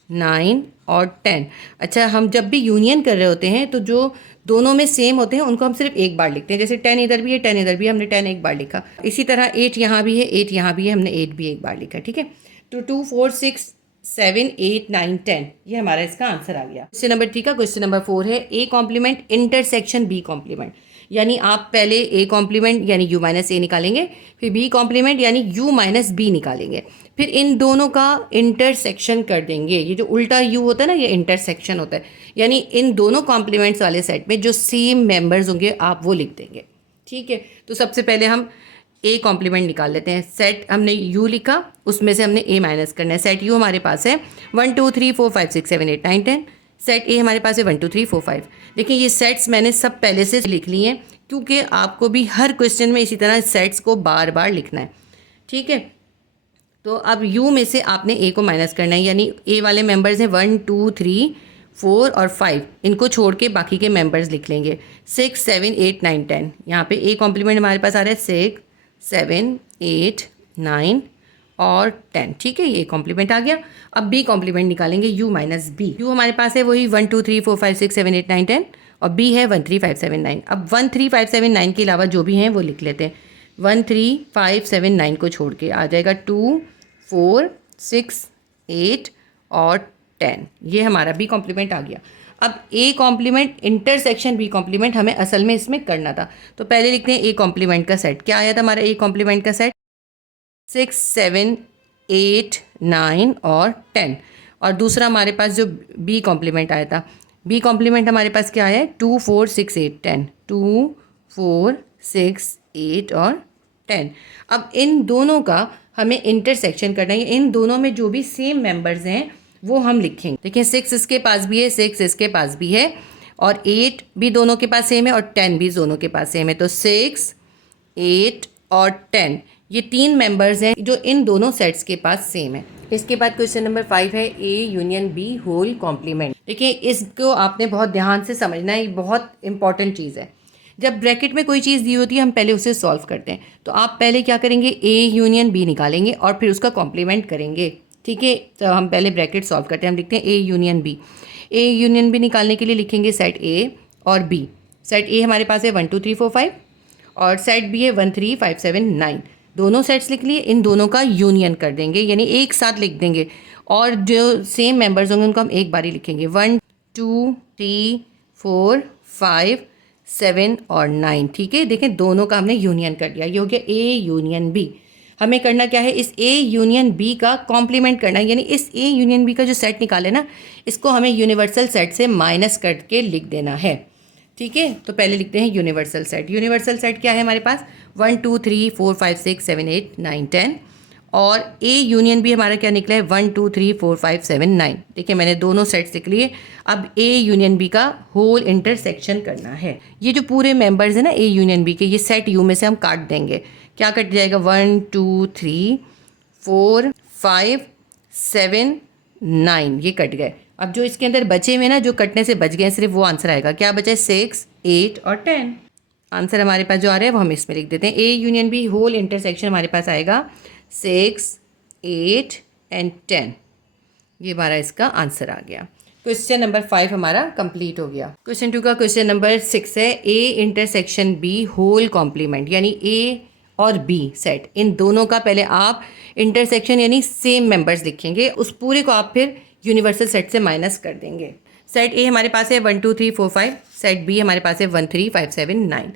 9 और 10। अच्छा, हम जब भी यूनियन कर रहे होते हैं तो जो दोनों में सेम होते हैं उनको हम सिर्फ एक बार लिखते हैं। जैसे 10 इधर भी है, 10 इधर भी है, हमने 10 एक बार लिखा। इसी तरह 8 यहाँ भी है, 8 यहाँ भी है, हमने 8 भी एक बार लिखा। ठीक है, तो 2 4 6 7 8 9 10, ये हमारा इसका आंसर आ गया। क्वेश्चन नंबर 3 का क्वेश्चन नंबर 4 है A complement intersection B complement, यानी आप पहले ए कॉम्प्लीमेंट यानी यू माइनस ए निकालेंगे, फिर बी कॉम्प्लीमेंट यानी यू माइनस बी निकालेंगे, फिर इन दोनों का इंटरसेक्शन कर देंगे। ये जो उल्टा यू होता है ना, ये इंटरसेक्शन होता है, यानी इन दोनों कॉम्प्लीमेंट्स वाले सेट में जो सेम मेंबर्स होंगे आप वो लिख देंगे। ठीक है, तो सबसे पहले हम ए कॉम्प्लीमेंट निकाल लेते हैं। सेट हमने यू लिखा, उसमें से हमने ए माइनस करना है। सेट यू हमारे पास है 1 2 3 4 5 6 7 8 9 10। सेट ए हमारे पास है 1 2 3 4 5। देखिए, ये सेट्स मैंने सब पहले से लिख लिए हैं, क्योंकि आपको भी हर क्वेश्चन में इसी तरह सेट्स को बार बार लिखना है। ठीक है, तो अब यू में से आपने ए को माइनस करना है, यानी ए वाले मेंबर्स हैं 1 2 3 4 और 5, इनको छोड़ के बाकी के मेंबर्स लिख लेंगे। 6 7 8 9 10, यहाँ पे ए कॉम्प्लीमेंट हमारे पास आ रहा है 6 7 8 9 और 10। ठीक है, ये कॉम्प्लीमेंट आ गया। अब बी कॉम्प्लीमेंट निकालेंगे यू माइनस बी। यू हमारे पास है वही 1 2 3 4 5 6 7 8 9 10 और बी है 1 3 5 7 9। अब 1 3 5 7 9 के अलावा जो भी हैं वो लिख लेते हैं। 1 3 5 7 9 को छोड़ के आ जाएगा 2 4 6 8 और 10, ये हमारा बी कॉम्प्लीमेंट आ गया। अब A complement intersection B complement हमें असल में इसमें करना था, तो पहले लिखते हैं ए कॉम्प्लीमेंट का सेट। क्या आया था हमारा ए कॉम्प्लीमेंट का सेट? 6 7 8 9 और 10। और दूसरा हमारे पास जो बी कॉम्प्लीमेंट आया था, बी कॉम्प्लीमेंट हमारे पास क्या है? 2 4 6 8 10, 2 4 6 8 और 10। अब इन दोनों का हमें इंटरसेक्शन करना है, इन दोनों में जो भी सेम मेंबर्स हैं वो हम लिखेंगे। देखिए, 6 इसके पास भी है, 6 इसके पास भी है, और 8 भी दोनों के पास सेम है, और 10 भी दोनों के पास सेम है। तो 6 8 और 10, ये 3 मेंबर्स हैं जो इन दोनों सेट्स के पास सेम है। इसके बाद क्वेश्चन नंबर 5 है A union B whole complement. देखिए इसको आपने बहुत ध्यान से समझना है, ये बहुत इंपॉर्टेंट चीज़ है। जब ब्रैकेट में कोई चीज़ दी होती है हम पहले उसे सॉल्व करते हैं, तो आप पहले क्या करेंगे, A यूनियन B निकालेंगे और फिर उसका कॉम्प्लीमेंट करेंगे। ठीक है, तो हम पहले ब्रैकेट सॉल्व करते हैं। हम लिखते हैं A union B। A union B निकालने के लिए लिखेंगे सेट A और B। सेट A हमारे पास है 1 2 3 4 5 और सेट B है 1 3 5 7 9। दोनों सेट्स लिख लिए, इन दोनों का यूनियन कर देंगे, यानी एक साथ लिख देंगे और जो सेम मेंबर्स होंगे उनको हम एक बार ही लिखेंगे। 1 2 3 4 5 7 और 9। ठीक है, देखें दोनों का हमने यूनियन कर दिया, ये हो गया A यूनियन B। हमें करना क्या है, इस A यूनियन B का कॉम्प्लीमेंट करना है, यानी इस A यूनियन B का जो सेट निकाले ना, इसको हमें यूनिवर्सल सेट से माइनस करके लिख देना है। ठीक है, तो पहले लिखते हैं यूनिवर्सल सेट। यूनिवर्सल सेट क्या है हमारे पास, 1 2 3 4 5 6 7 8 9 10 और A यूनियन B हमारा क्या निकला है, 1 2 3 4 5 7 9। देखिए मैंने दोनों सेट्स लिख लिए। अब A यूनियन B का होल इंटरसेक्शन करना है। ये जो पूरे मेंबर्स हैं ना A यूनियन B के, ये सेट U में से हम काट देंगे। क्या कट जाएगा, 1 2 3 4 5 7 9, ये कट गए। अब जो इसके अंदर बचे हुए ना, जो कटने से बच गए सिर्फ वो आंसर आएगा। क्या बचा है, 6 8 और 10। आंसर हमारे पास जो आ रहा है वो हम इसमें लिख देते हैं। A union B whole intersection हमारे पास आएगा 6 8 एंड 10। ये हमारा इसका आंसर आ गया। क्वेश्चन नंबर 5 हमारा कंप्लीट हो गया। क्वेश्चन 2 का क्वेश्चन नंबर 6 है A intersection B whole complement, यानी A और B सेट, इन दोनों का पहले आप इंटरसेक्शन यानी सेम मेंबर्स लिखेंगे, उस पूरे को आप फिर यूनिवर्सल सेट से माइनस कर देंगे। सेट A हमारे पास है 1 2 3 4 5, सेट B हमारे पास है 1 3 5 7 9।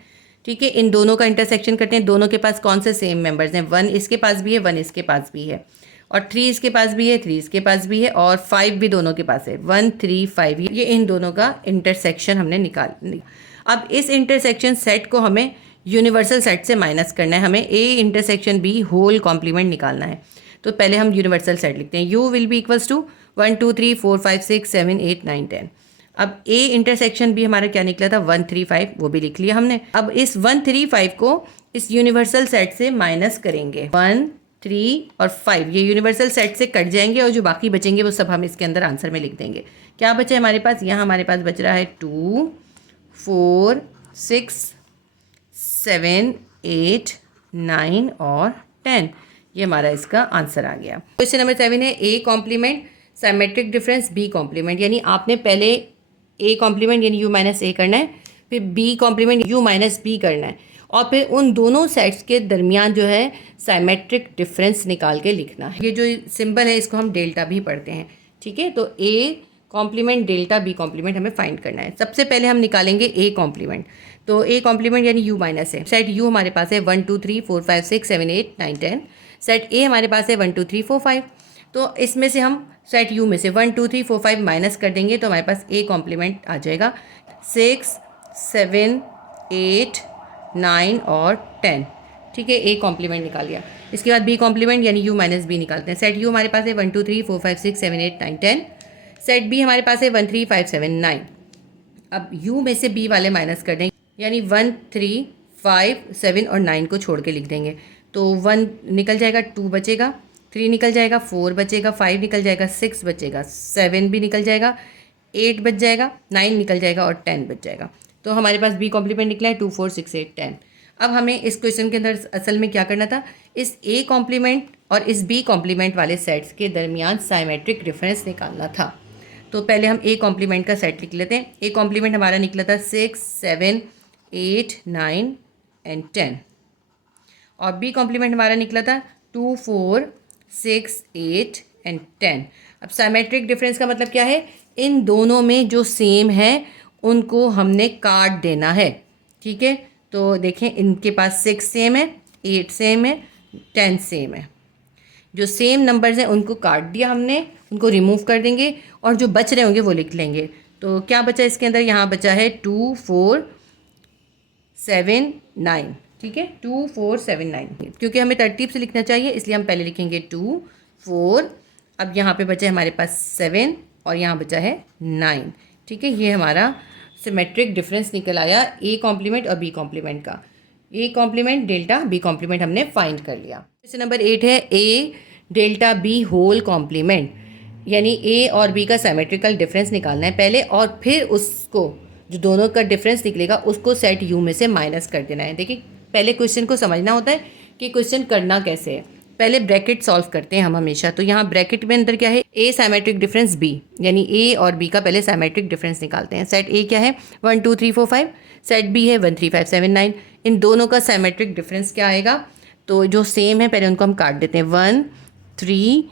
ठीक है, इन दोनों का इंटरसेक्शन करते हैं। दोनों के पास कौन से सेम मेंबर्स हैं, 1 इसके पास भी है 1 इसके पास भी है और 3 इसके पास भी है 3 इसके पास भी है और 5 भी दोनों के पास है, 1 3 5। ये इन दोनों का इंटरसेक्शन हमने निकाल। अब इस इंटरसेक्शन सेट को हमें यूनिवर्सल सेट से माइनस करना है। हमें A intersection B whole complement निकालना है। तो पहले हम यूनिवर्सल सेट लिखते हैं। U will be equals to 1 2 3 4 5 6 7 8 9 10। अब A इंटरसेक्शन B हमारा क्या निकला था, 1 3 5, वो भी लिख लिया हमने। अब इस 1 3 5 को इस यूनिवर्सल सेट से माइनस करेंगे। 1 3 और 5 ये यूनिवर्सल सेट से कट जाएंगे और जो बाकी बचेंगे वो सब हम इसके अंदर आंसर में लिख देंगे। क्या बचा है हमारे पास, यहाँ हमारे पास बच रहा है 2 4 6 7 8 9 और 10। ये हमारा इसका आंसर आ गया। क्वेश्चन नंबर 7 है A complement symmetric difference B complement, यानी आपने पहले A कॉम्प्लीमेंट यानी U माइनस A करना है, फिर B complement U minus B करना है और फिर उन दोनों सेट्स के दरमियान जो है साइमेट्रिक डिफरेंस निकाल के लिखना है। ये जो सिंबल है इसको हम डेल्टा भी पढ़ते हैं। ठीक है, तो A complement delta B complement हमें फाइंड करना है। सबसे पहले हम निकालेंगे A कॉम्प्लीमेंट। तो A कॉम्प्लीमेंट यानी U माइनस है। सेट U हमारे पास है 1 2 3 4 5 6 7 8 9 10। सेट A हमारे पास है 1 2 3 4 5। तो इसमें से हम सेट U में से 1 2 3 4 5 माइनस कर देंगे तो हमारे पास A कॉम्प्लीमेंट आ जाएगा 6 7 8 9 और 10। ठीक है, A कॉम्प्लीमेंट निकाल लिया। इसके बाद B कॉम्प्लीमेंट यानी U माइनस B निकालते हैं। सेट U हमारे पास है 1 2 3 4 5 6 7 8 9 10। सेट B हमारे पास है 1 3 5 7 9। अब U में से B वाले माइनस कर देंगे, यानी 1 3 5 7 और 9 को छोड़ के लिख देंगे। तो 1 निकल जाएगा, 2 बचेगा, 3 निकल जाएगा, 4 बचेगा, 5 निकल जाएगा, 6 बचेगा, 7 भी निकल जाएगा, 8 बच जाएगा, 9 निकल जाएगा और 10 बच जाएगा। तो हमारे पास B कॉम्प्लीमेंट निकला है 2 4 6 8 10। अब हमें इस क्वेश्चन के अंदर असल में क्या करना था, इस A कॉम्प्लीमेंट और इस B कॉम्प्लीमेंट वाले सेट्स के दरमियान साइमेट्रिक डिफरेंस निकालना था। तो पहले हम A कॉम्प्लीमेंट का सेट लिख लेते हैं। A कॉम्प्लीमेंट हमारा निकला था 6 7 8 9 एंड 10 और B कॉम्प्लीमेंट हमारा निकला था 2 4 6 8 एंड 10। अब साइमेट्रिक डिफरेंस का मतलब क्या है, इन दोनों में जो सेम है उनको हमने काट देना है। ठीक है, तो देखें इनके पास 6 सेम है, 8 सेम है, 10 सेम है। जो सेम नंबर्स हैं उनको काट दिया हमने, उनको रिमूव कर देंगे और जो बच रहे होंगे वो लिख लेंगे। तो क्या बचा इसके अंदर, यहाँ बचा है 2 4 7 9। ठीक है, 2 4 7 9, क्योंकि हमें तरतीब से लिखना चाहिए इसलिए हम पहले लिखेंगे 2 4। अब यहाँ पे बचा है हमारे पास 7 और यहाँ बचा है 9। ठीक है, ये हमारा सिमेट्रिक डिफरेंस निकल आया A कॉम्प्लीमेंट और B कॉम्प्लीमेंट का। A complement delta B complement हमने फाइंड कर लिया। क्वेश्चन नंबर 8 है A delta B whole complement, यानी ए और बी का सिमेट्रिकल डिफरेंस निकालना है पहले, और फिर उसको जो दोनों का डिफरेंस निकलेगा उसको सेट यू में से माइनस कर देना है। देखिए पहले क्वेश्चन को समझना होता है कि क्वेश्चन करना कैसे है। पहले ब्रैकेट सॉल्व करते हैं हम हमेशा। तो यहाँ ब्रैकेट में अंदर क्या है, ए सिमेट्रिक डिफरेंस बी, यानी ए और बी का पहले सिमेट्रिक डिफरेंस निकालते हैं। सेट ए क्या है 1 2 3 4 5, सेट बी है 1 3 5 7 9। इन दोनों का सिमेट्रिक डिफरेंस क्या आएगा, तो जो सेम है पहले उनको हम काट देते हैं। 1 3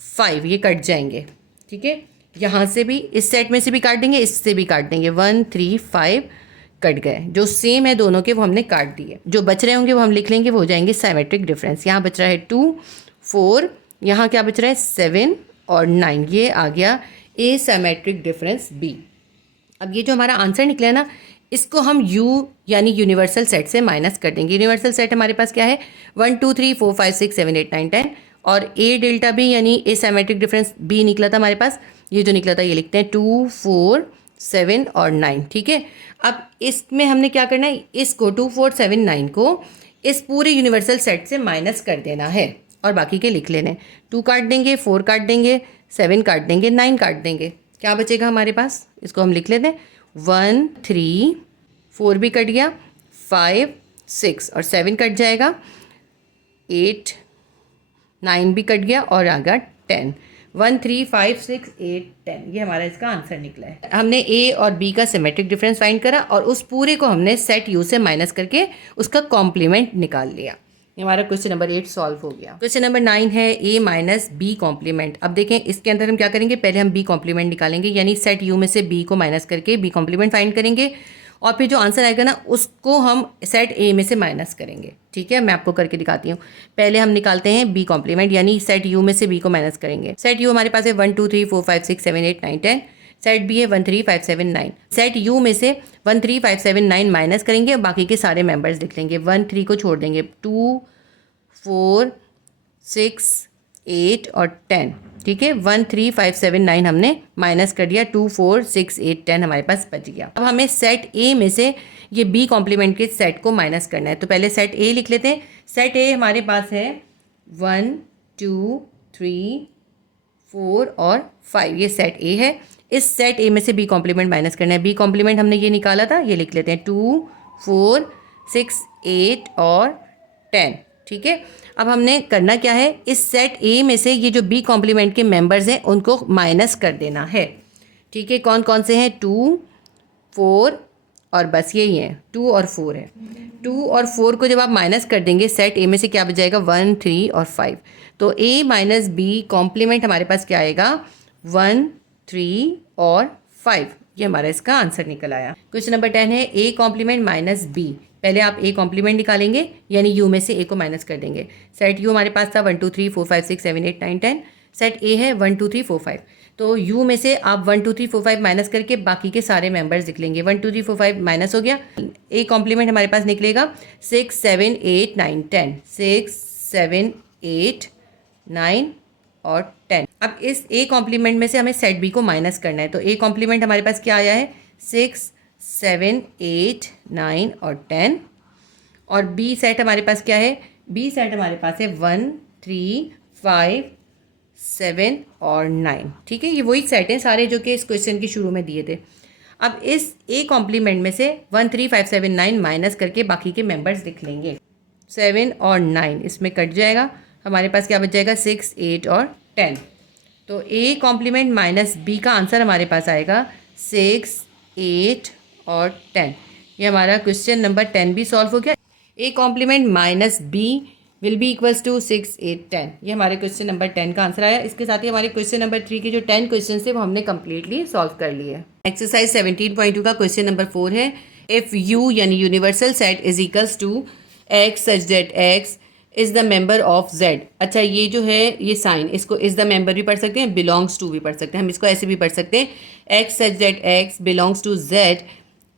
5 ये कट जाएंगे, ठीक है। यहाँ से भी इस सेट में से भी काट देंगे, इससे भी काट देंगे। 1 3 5 कट गए, जो सेम है दोनों के वो हमने काट दिए। जो बच रहे होंगे वो हम लिख लेंगे, वो हो जाएंगे सिमेट्रिक डिफरेंस। यहाँ बच रहा है 2 4, यहाँ क्या बच रहा है 7 और 9, ये आ गया ए सिमेट्रिक डिफरेंस बी। अब ये जो हमारा आंसर निकला है ना, इसको हम यू यानी यूनिवर्सल सेट से माइनस कर देंगे। यूनिवर्सल सेट हमारे पास क्या है 1 2 3 4 5 6 7 8 9 10, और ए डेल्टा बी यानी ए सिमेट्रिक डिफरेंस बी निकला था हमारे पास। ये जो निकला था ये लिखते हैं 2 4 7 और 9, ठीक है। अब इसमें हमने क्या करना है, इसको 2 4 7 9 को इस पूरे यूनिवर्सल सेट से माइनस कर देना है और बाकी के लिख लेने। 2 काट देंगे, 4 काट देंगे, 7 काट देंगे, 9 काट देंगे, क्या बचेगा हमारे पास, इसको हम लिख लेते हैं 1 3 4 भी कट गया, 5 6 और 7 कट जाएगा, 8 9 भी कट गया और आ गया 10। 1 3 5 6 8 10, ये हमारा इसका आंसर निकला है। हमने ए और बी का सिमेट्रिक डिफरेंस फाइंड करा और उस पूरे को हमने सेट यू से माइनस करके उसका कॉम्प्लीमेंट निकाल लिया। ये हमारा क्वेश्चन नंबर 8 सॉल्व हो गया। क्वेश्चन नंबर 9 है ए माइनस बी कॉम्प्लीमेंट। अब देखें इसके अंदर हम क्या करेंगे, पहले हम बी कॉम्प्लीमेंट निकालेंगे, यानी सेट यू में से बी को माइनस करके बी कॉम्प्लीमेंट फाइंड करेंगे, और फिर जो आंसर आएगा ना उसको हम सेट ए में से माइनस करेंगे, ठीक है। मैं आपको करके दिखाती हूँ। पहले हम निकालते हैं बी कॉम्प्लीमेंट, यानी सेट यू में से बी को माइनस करेंगे। सेट यू हमारे पास है 1 2 3 4 5 6 7 8 9 10, सेट बी है 1 3 5 7 9। सेट यू में से 1 3 5 7 9 माइनस करेंगे और बाकी के सारे मेंबर्स लिख लेंगे। 1 3 को छोड़ देंगे, 2 4 6 8 और 10, ठीक है। 1 3 5 7 9 हमने माइनस कर दिया, 2 4 6 8 10 हमारे पास बच गया। अब हमें सेट ए में से ये बी कॉम्प्लीमेंट के सेट को माइनस करना है, तो पहले सेट ए लिख लेते हैं। सेट ए हमारे पास है 1 2 3 4 और 5, ये सेट ए है। इस सेट ए में से बी कॉम्प्लीमेंट माइनस करना है। बी कॉम्प्लीमेंट हमने ये निकाला था, ये लिख लेते हैं 2 4 6 8 और 10, ठीक है। अब हमने करना क्या है, इस सेट ए में से ये जो बी कॉम्प्लीमेंट के मेंबर्स हैं उनको माइनस कर देना है, ठीक है। कौन कौन से हैं, 2 4 और बस यही है, 2 और 4 है। 2 और 4 को जब आप माइनस कर देंगे सेट ए में से क्या बच जाएगा 1 3 और 5, तो ए माइनस बी कॉम्प्लीमेंट हमारे पास क्या आएगा 1 3 और 5, ये हमारा इसका आंसर निकल आया। क्वेश्चन नंबर 10 है ए कॉम्प्लीमेंट माइनस बी। पहले आप ए कॉम्प्लीमेंट निकालेंगे, यानी यू में से ए को माइनस कर देंगे। सेट यू हमारे पास था 1 2 3 4 5 6 7 8 9 10, सेट ए है 1 2 3 4 5, तो यू में से आप 1 2 3 4 5 माइनस करके बाकी के सारे मेंबर्स लिख लेंगे। 1 2 3 4 5 माइनस हो गया, ए कॉम्प्लीमेंट हमारे पास निकलेगा 6 7 8 9 10, 6 7 8 9 और 10। अब इस ए कॉम्प्लीमेंट में से हमें सेट बी को माइनस करना है, तो ए कॉम्प्लीमेंट हमारे पास क्या आया है 6 7 8 9 और 10, और बी सेट हमारे पास क्या है, बी सेट हमारे पास है 1 3 5 7 और 9, ठीक है। ये वही सेट हैं सारे जो कि इस क्वेश्चन के शुरू में दिए थे। अब इस ए कॉम्प्लीमेंट में से 1 3 5 7 9 माइनस करके बाकी के मेंबर्स लिख लेंगे। 7 और 9 इसमें कट जाएगा, हमारे पास क्या बच जाएगा 6 8 और 10। तो ए कॉम्प्लीमेंट माइनस बी का आंसर हमारे पास आएगा 6 8 और 10। ये हमारा क्वेश्चन नंबर 10 भी सॉल्व हो गया। A complement minus B will be equals to 6 8 10, ये हमारे क्वेश्चन नंबर 10 का आंसर आया। इसके साथ ही हमारे क्वेश्चन नंबर 3 के जो 10 क्वेश्चन थे वो हमने कम्प्लीटली सॉल्व कर लिए। एक्सरसाइज 17.2 का क्वेश्चन नंबर 4 है, इफ़ यू यानी universal set is equals to X such that X is the member of Z. अच्छा, ये जो है ये साइन, इसको इज़ द मेंबर भी पढ़ सकते हैं, बिलोंग्स टू भी पढ़ सकते हैं। हम इसको ऐसे भी पढ़ सकते हैं, X such that X belongs to Z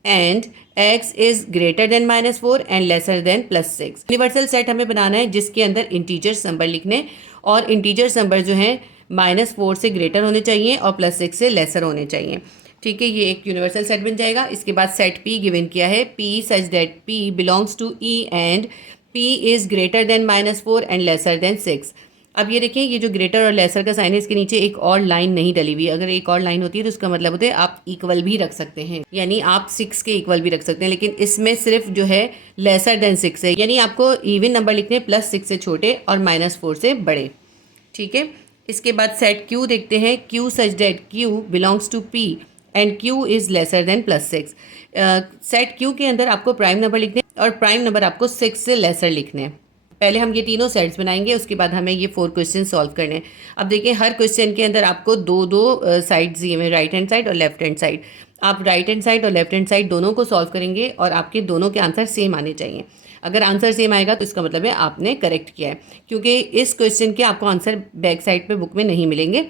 and x is greater than -4 and lesser than +6। Universal set हमें बनाना है जिसके अंदर इंटीजर्स नंबर लिखने, और इंटीजर्स नंबर जो हैं -4 से ग्रेटर होने चाहिए और +6 से लेसर होने चाहिए। ठीक है, ये एक यूनिवर्सल सेट बन जाएगा। इसके बाद सेट पी गिवन किया है, P such that P belongs to E and P is greater than -4 and lesser than 6। अब ये देखिए, ये जो ग्रेटर और लेसर का साइन है, इसके नीचे एक और लाइन नहीं डली हुई है। अगर एक और लाइन होती है तो उसका मतलब होता है आप इक्वल भी रख सकते हैं, यानी आप 6 के इक्वल भी रख सकते हैं, लेकिन इसमें सिर्फ जो है लेसर देन 6 है, यानी आपको इवन नंबर लिखने +6 से छोटे और -4 से बड़े। ठीक है, इसके बाद सेट क्यू देखते हैं, Q such that Q belongs to P and Q is lesser than +6। Set Q के अंदर आपको प्राइम नंबर लिखने हैं और प्राइम नंबर आपको 6 से लेसर लिखने हैं। पहले हम ये तीनों सेट्स बनाएंगे, उसके बाद हमें ये 4 क्वेश्चन सॉल्व करने हैं। अब देखिए, हर क्वेश्चन के अंदर आपको दो साइड्स दिए हुए, राइट हैंड साइड और लेफ्ट हैंड साइड। आप राइट हैंड साइड और लेफ्ट हैंड साइड दोनों को सॉल्व करेंगे और आपके दोनों के आंसर सेम आने चाहिए। अगर आंसर सेम आएगा तो इसका मतलब है आपने करेक्ट किया है, क्योंकि इस क्वेश्चन के आपको आंसर बैक साइड पे बुक में नहीं मिलेंगे,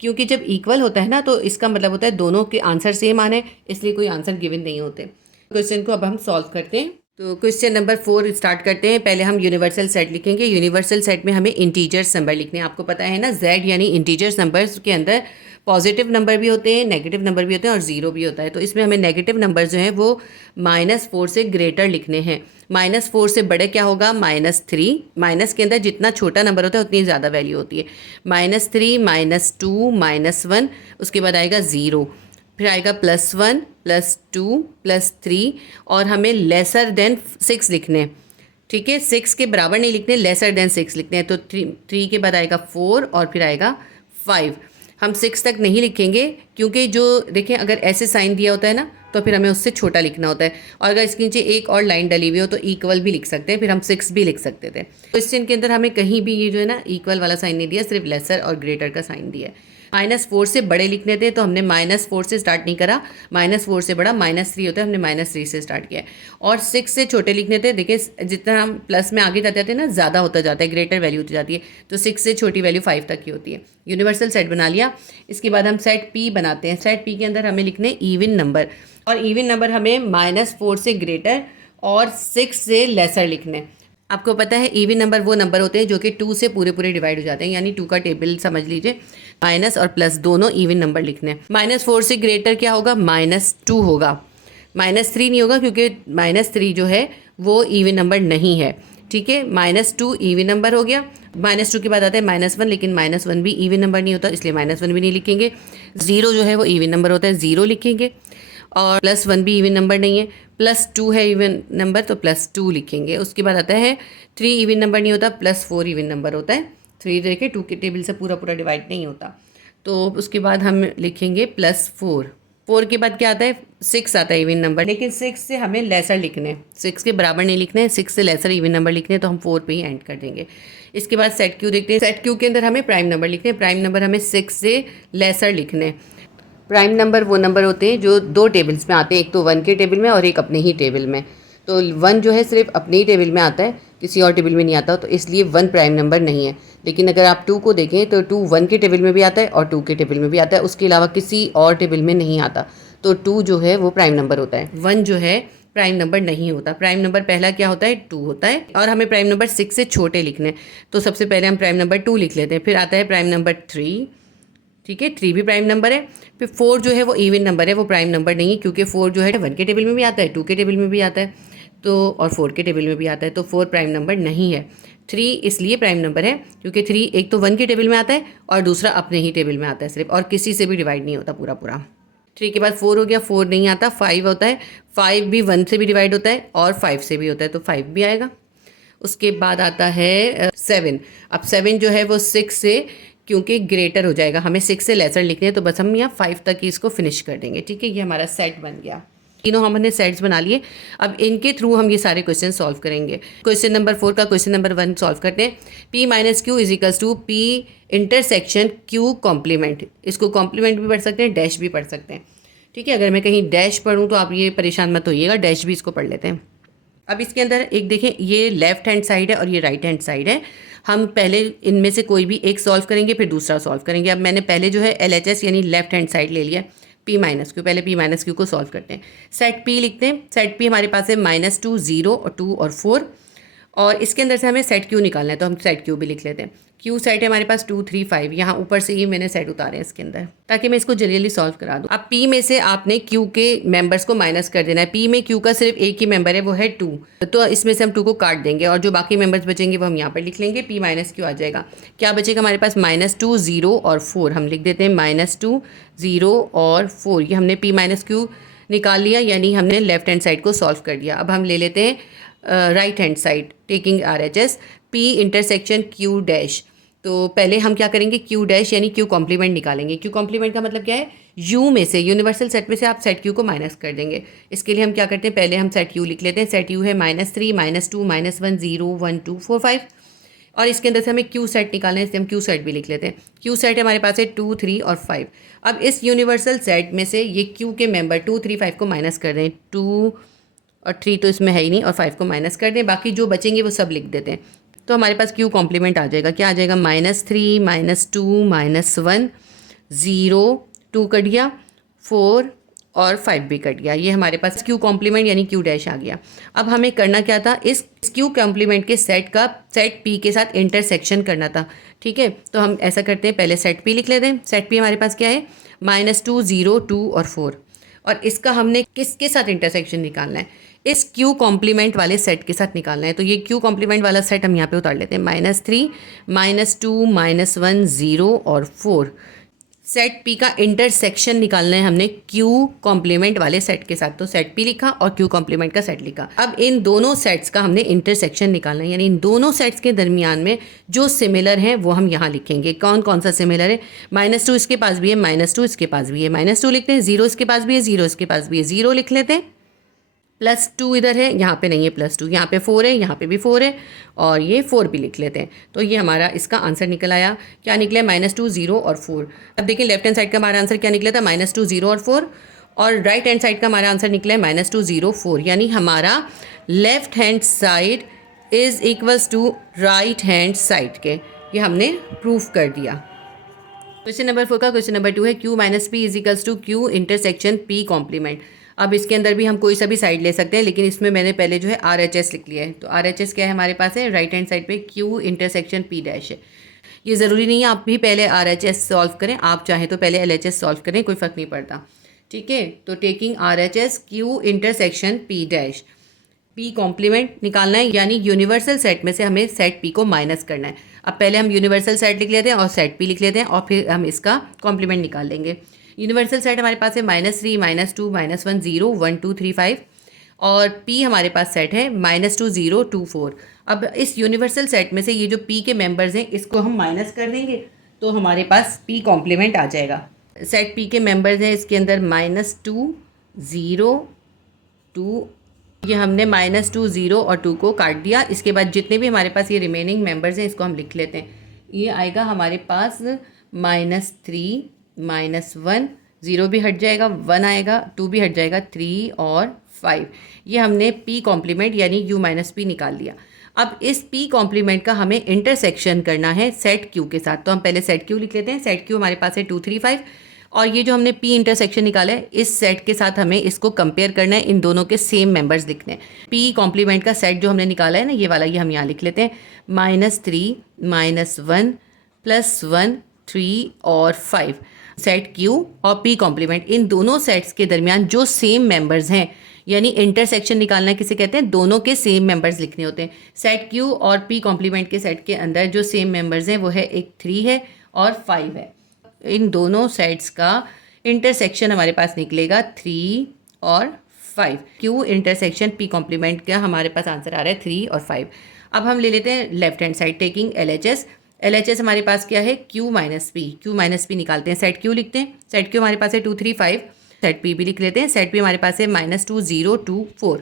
क्योंकि जब इक्वल होता है ना तो इसका मतलब होता है दोनों के आंसर सेम आने, इसलिए कोई आंसर गिवन नहीं होते। क्वेश्चन को अब हम सॉल्व करते हैं। तो क्वेश्चन नंबर 4 स्टार्ट करते हैं। पहले हम यूनिवर्सल सेट लिखेंगे। यूनिवर्सल सेट में हमें इंटीजर्स नंबर लिखने हैं। आपको पता है ना, Z यानी इंटीजर्स नंबर्स के अंदर पॉजिटिव नंबर भी होते हैं, नेगेटिव नंबर भी होते हैं और ज़ीरो भी होता है। तो इसमें हमें नेगेटिव नंबर जो है वो -4 से ग्रेटर लिखने हैं। -4 से बड़े क्या होगा? -3। माइनस के अंदर जितना छोटा नंबर होता है उतनी ज़्यादा वैल्यू होती है। -3, -2, -1, उसके बाद आएगा 0, फिर आएगा +1, +2, +3 और हमें लेसर देन 6 लिखने हैं। ठीक है, 6 के बराबर नहीं लिखने, लेसर देन 6 लिखने हैं। तो 3 के बाद आएगा 4 और फिर आएगा 5। हम 6 तक नहीं लिखेंगे, क्योंकि जो देखें अगर ऐसे साइन दिया होता है ना तो फिर हमें उससे छोटा लिखना होता है, और अगर इसके नीचे एक और लाइन डली हुई हो तो इक्वल भी लिख सकते हैं, फिर हम 6 भी लिख सकते थे। क्वेश्चन के अंदर हमें कहीं भी ये जो है ना इक्वल वाला साइन नहीं दिया, सिर्फ लेसर और ग्रेटर का साइन दिया है। -4 से बड़े लिखने थे तो हमने -4 से स्टार्ट नहीं करा, -4 से बड़ा -3 होता है, हमने -3 से स्टार्ट किया है। और 6 से छोटे लिखने थे, देखिए जितना हम प्लस में आगे जाते हैं ना ज़्यादा होता जाता है, ग्रेटर वैल्यू होती जाती है, तो 6 से छोटी वैल्यू 5 तक की होती है। यूनिवर्सल सेट बना लिया। इसके बाद हम सेट पी बनाते हैं। सेट पी के अंदर हमें लिखने इवन नंबर, और इवन नंबर हमें -4 से ग्रेटर और 6 से लेसर लिखने। आपको पता है इवन नंबर वो नंबर होते हैं जो कि 2 से पूरे पूरे डिवाइड हो जाते हैं, यानी 2 का टेबल समझ लीजिए। माइनस और प्लस दोनों इवन नंबर लिखने हैं। -4 से ग्रेटर क्या होगा? -2 होगा। -3 नहीं होगा, क्योंकि -3 जो है वो इवन नंबर नहीं है। ठीक है, -2 इवन नंबर हो गया। -2 के बाद आता है -1, लेकिन -1 भी इवन नंबर नहीं होता, इसलिए -1 भी नहीं लिखेंगे। 0 जो है वो इवन नंबर होता है, 0 लिखेंगे। और +1 भी इवन नंबर नहीं है। +2 है इवन नंबर, तो +2 लिखेंगे। उसके बाद आता है 3 इवन नंबर नहीं होता, +4 इवन नंबर होता है। 3 देखिए 2 के टेबल से पूरा पूरा डिवाइड नहीं होता। तो उसके बाद हम लिखेंगे +4। 4 के बाद क्या आता है? 6 आता है इवन नंबर, लेकिन 6 से हमें लेसर लिखने हैं, 6 के बराबर नहीं लिखने हैं, 6 से लेसर इवन नंबर लिखने हैं, तो हम 4 पे ही एंड कर देंगे। इसके बाद सेट क्यू देखते हैं। सेट क्यू के अंदर हमें प्राइम नंबर लिखने हैं। प्राइम नंबर हमें 6 से लेसर लिखने हैं। प्राइम नंबर वो नंबर होते हैं जो 2 टेबल्स में आते हैं, एक तो 1 के टेबल में और एक अपने ही टेबल में। तो 1 जो है सिर्फ अपने ही टेबल में आता है, किसी और टेबल में नहीं आता, तो इसलिए 1 प्राइम नंबर नहीं है। लेकिन अगर आप 2 को देखें तो 2 1 के टेबल में भी आता है और 2 के टेबल में भी आता है, उसके अलावा किसी और टेबल में नहीं आता, तो 2 जो है वो प्राइम नंबर होता है। 1 जो है प्राइम नंबर नहीं होता। प्राइम नंबर पहला क्या होता है? 2 होता है। और हमें प्राइम नंबर 6 से छोटे लिखने हैं, तो सबसे पहले हम प्राइम नंबर 2 लिख लेते हैं। फिर आता है प्राइम नंबर 3। ठीक है, 3 भी प्राइम नंबर है। फिर 4 जो है वो इवन नंबर है, वो प्राइम नंबर नहीं है, क्योंकि 4 जो है 1 के टेबल में भी आता है, 2 के टेबल में भी आता है, तो और 4 के टेबल में भी आता है, तो 4 प्राइम नंबर नहीं है। 3 इसलिए प्राइम नंबर है क्योंकि 3 एक तो 1 के टेबल में आता है और दूसरा अपने ही टेबल में आता है सिर्फ, और किसी से भी डिवाइड नहीं होता पूरा पूरा। 3 के बाद 4 हो गया, 4 नहीं आता, 5 होता है। 5 भी 1 से भी डिवाइड होता है और 5 से भी होता है, तो 5 भी आएगा। उसके बाद आता है 7। अब 7 जो है वो 6 से, क्योंकि ग्रेटर हो जाएगा, हमें 6 से लेसर लिखने हैं, तो बस हम यहाँ 5 तक ही इसको फिनिश कर देंगे। ठीक है, ये हमारा सेट बन गया। तीनों हमने सेट्स बना लिए। अब इनके थ्रू हम ये सारे क्वेश्चन सॉल्व करेंगे। क्वेश्चन नंबर 4 का क्वेश्चन नंबर 1 सॉल्व करते हैं। P - Q = P intersection Q complement. इसको कॉम्प्लीमेंट भी पढ़ सकते हैं, डैश भी पढ़ सकते हैं। ठीक है, अगर मैं कहीं डैश पढ़ूँ तो आप ये परेशान मत होइएगा, डैश भी इसको पढ़ लेते हैं। अब इसके अंदर एक देखें, ये लेफ्ट हैंड साइड है और ये राइट हैंड साइड है। हम पहले इनमें से कोई भी एक सॉल्व करेंगे, फिर दूसरा सॉल्व करेंगे। अब मैंने पहले जो है LHS यानी लेफ्ट हैंड साइड ले लिया, P - Q। पहले P - Q को सॉल्व करते हैं। सेट P लिखते हैं। सेट P हमारे पास है -2, 0 और 2 और 4, और इसके अंदर से हमें सेट Q निकालना है, तो हम सेट Q भी लिख लेते हैं। क्यू सेट है हमारे पास 2 3 5, यहाँ ऊपर से ही मैंने सेट उतारे हैं इसके अंदर ताकि मैं इसको जल्दी जल्दी सॉल्व करा दूँ। अब पी में से आपने क्यू के मेंबर्स को माइनस कर देना है। पी में क्यू का सिर्फ एक ही मेंबर है, वो है 2, तो इसमें से हम 2 को काट देंगे और जो बाकी मेंबर्स बचेंगे वो हम यहाँ पर लिख लेंगे। पी माइनस क्यू आ जाएगा। क्या बचेगा हमारे पास? -2 0 और 4। हम लिख देते हैं -2 0 और 4। ये हमने पी माइनस क्यू निकाल लिया, यानी हमने लेफ्ट हैंड साइड को सॉल्व कर दिया। अब हम ले लेते हैं right hand side, taking RHS P intersection Q dash. तो पहले हम क्या करेंगे? Q डैश यानी Q कॉम्प्लीमेंट निकालेंगे। Q कॉम्प्लीमेंट का मतलब क्या है? U में से, यूनिवर्सल सेट में से आप सेट Q को माइनस कर देंगे। इसके लिए हम क्या करते हैं? पहले हम सेट Q लिख लेते हैं। सेट U है -3 -2 -1 0 1 2 4 5, और इसके अंदर से हमें Q सेट निकालना है, इसलिए हम Q सेट भी लिख लेते हैं। Q सेट हमारे पास है 2 3 और 5। अब इस यूनिवर्सल सेट में से ये Q के मेंबर 2 3 5 को माइनस कर दें। 2 और 3 तो इसमें है ही नहीं, और 5 को माइनस कर दें, बाकी जो बचेंगे वो सब लिख देते हैं। तो हमारे पास Q कॉम्प्लीमेंट आ जाएगा। क्या आ जाएगा? -3 -2 -1 0 2 कट गया, 4 और 5 भी कट गया। ये हमारे पास Q कॉम्प्लीमेंट यानी Q डैश आ गया। अब हमें करना क्या था? इस Q कॉम्प्लीमेंट के सेट का सेट P के साथ इंटरसेक्शन करना था। ठीक है, तो हम ऐसा करते हैं, पहले सेट P लिख लेते हैं। सेट P हमारे पास क्या है? -2 0 2 और 4, और इसका हमने किसके साथ इंटरसेक्शन निकालना है? इस Q कॉम्प्लीमेंट वाले सेट के साथ निकालना है। तो ये Q कॉम्प्लीमेंट वाला सेट हम यहाँ पे उतार लेते हैं। -3 -2 -1 0 और 4। सेट P का इंटरसेक्शन निकालना है हमने Q कॉम्प्लीमेंट वाले सेट के साथ। तो सेट P लिखा और Q कॉम्प्लीमेंट का सेट लिखा। अब इन दोनों सेट्स का हमने इंटरसेक्शन निकालना है, यानी इन दोनों सेट्स के दरमियान में जो सिमिलर हैं वो हम यहाँ लिखेंगे। कौन कौन सा सिमिलर है? -2 इसके पास भी है, -2 इसके पास भी है, -2 लिखते हैं। 0 इसके पास भी है, 0 इसके पास भी है, 0 लिख लेते हैं। +2 इधर है, यहाँ पे नहीं है +2, यहाँ पे 4 है, यहाँ पे भी 4 है, और ये 4 भी लिख लेते हैं। तो ये हमारा इसका आंसर निकल आया। क्या निकला? -2 0 और 4। अब देखिए लेफ्ट हैंड साइड का हमारा आंसर क्या निकला था? -2 0 और 4, और राइट हैंड साइड का हमारा आंसर निकला है -2 0 4, यानी हमारा left hand side is equals to right hand side के। ये हमने प्रूफ कर दिया। क्वेश्चन नंबर 4 का क्वेश्चन नंबर 2 है Q - P is equals to Q intersection P complement. अब इसके अंदर भी हम कोई सा भी साइड ले सकते हैं, लेकिन इसमें मैंने पहले जो है RHS लिख लिया है। तो RHS क्या है हमारे पास? है राइट हैंड साइड पे Q इंटरसेक्शन P डैश है। ये ज़रूरी नहीं है आप भी पहले RHS सॉल्व करें, आप चाहें तो पहले LHS सॉल्व करें, कोई फ़र्क नहीं पड़ता। ठीक है, तो taking RHS Q intersection P dash, P complement निकालना है, यानी यूनिवर्सल सेट में से हमें सेट P को माइनस करना है। अब पहले हम यूनिवर्सल सेट लिख लेते हैं और सेट P लिख लेते हैं, और फिर हम इसका कॉम्प्लीमेंट निकाल लेंगे। यूनिवर्सल सेट हमारे पास है -3 -2 -1 0 1 2 3 5, और P हमारे पास सेट है -2 0 2 4। अब इस यूनिवर्सल सेट में से ये जो P के मेंबर्स हैं इसको हम माइनस कर देंगे, तो हमारे पास P कॉम्प्लीमेंट आ जाएगा। सेट P के मेंबर्स हैं इसके अंदर -2 0 2, ये हमने -2 0 और 2 को काट दिया। इसके बाद जितने भी हमारे पास ये रिमेनिंग मेंबर्स हैं इसको हम लिख लेते हैं। ये आएगा हमारे पास -3 -1, 0 भी हट जाएगा, 1 आएगा, 2 भी हट जाएगा, 3 और 5। ये हमने P कॉम्प्लीमेंट यानी U - P निकाल लिया। अब इस P कॉम्प्लीमेंट का हमें इंटरसेक्शन करना है सेट Q के साथ। तो हम पहले सेट Q लिख लेते हैं। सेट Q हमारे पास है 2 3 5, और ये जो हमने P इंटरसेक्शन निकाला है इस सेट के साथ हमें इसको कंपेयर करना है, इन दोनों के सेम मेंबर्स लिखने हैं। P कॉम्प्लीमेंट का सेट जो हमने निकाला है ना, ये वाला, ये हम यहाँ लिख लेते हैं। -3 -1 +1 3 और 5। सेट Q और P कॉम्प्लीमेंट, इन दोनों सेट्स के दरमियान जो सेम मेंबर्स हैं, यानी इंटरसेक्शन निकालना किसे कहते हैं? दोनों के सेम मेंबर्स लिखने होते हैं। सेट Q और P कॉम्प्लीमेंट के सेट के अंदर जो सेम मेंबर्स हैं वो है, एक 3 है और 5 है। इन दोनों सेट्स का इंटरसेक्शन हमारे पास निकलेगा 3 और 5। Q इंटरसेक्शन P कॉम्प्लीमेंट का हमारे पास आंसर आ रहा है 3 और 5। अब हम ले लेते हैं left hand side, taking LHS। LHS हमारे पास क्या है? Q - P निकालते हैं। सेट Q लिखते हैं। सेट Q हमारे पास है 2 3 5। सेट P भी लिख लेते हैं। सेट P हमारे पास है -2 0 2 4।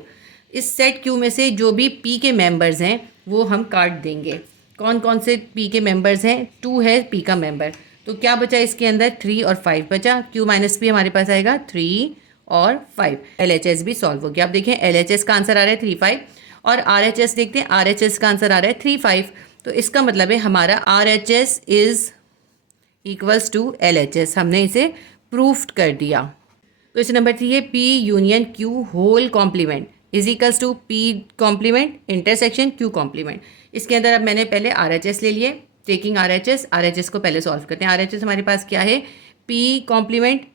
इस सेट Q में से जो भी P के मेंबर्स हैं वो हम काट देंगे। कौन कौन से P के मेंबर्स हैं? 2 है P का मेंबर, तो क्या बचा इसके अंदर? 3 और 5 बचा। Q - P हमारे पास आएगा 3 और 5। LHS भी सॉल्व हो गया। अब देखें LHS का आंसर आ रहा है 3 5, और RHS देखते हैं, RHS का आंसर आ रहा है 3 5। तो इसका मतलब है हमारा RHS is equals to LHS। हमने इसे प्रूफ कर दिया। क्वेश्चन नंबर 3 है P union Q whole complement is equals to P complement intersection Q complement. इसके अंदर अब मैंने पहले RHS ले लिए, टेकिंग RHS को पहले सॉल्व करते हैं। RHS हमारे पास क्या है, P complement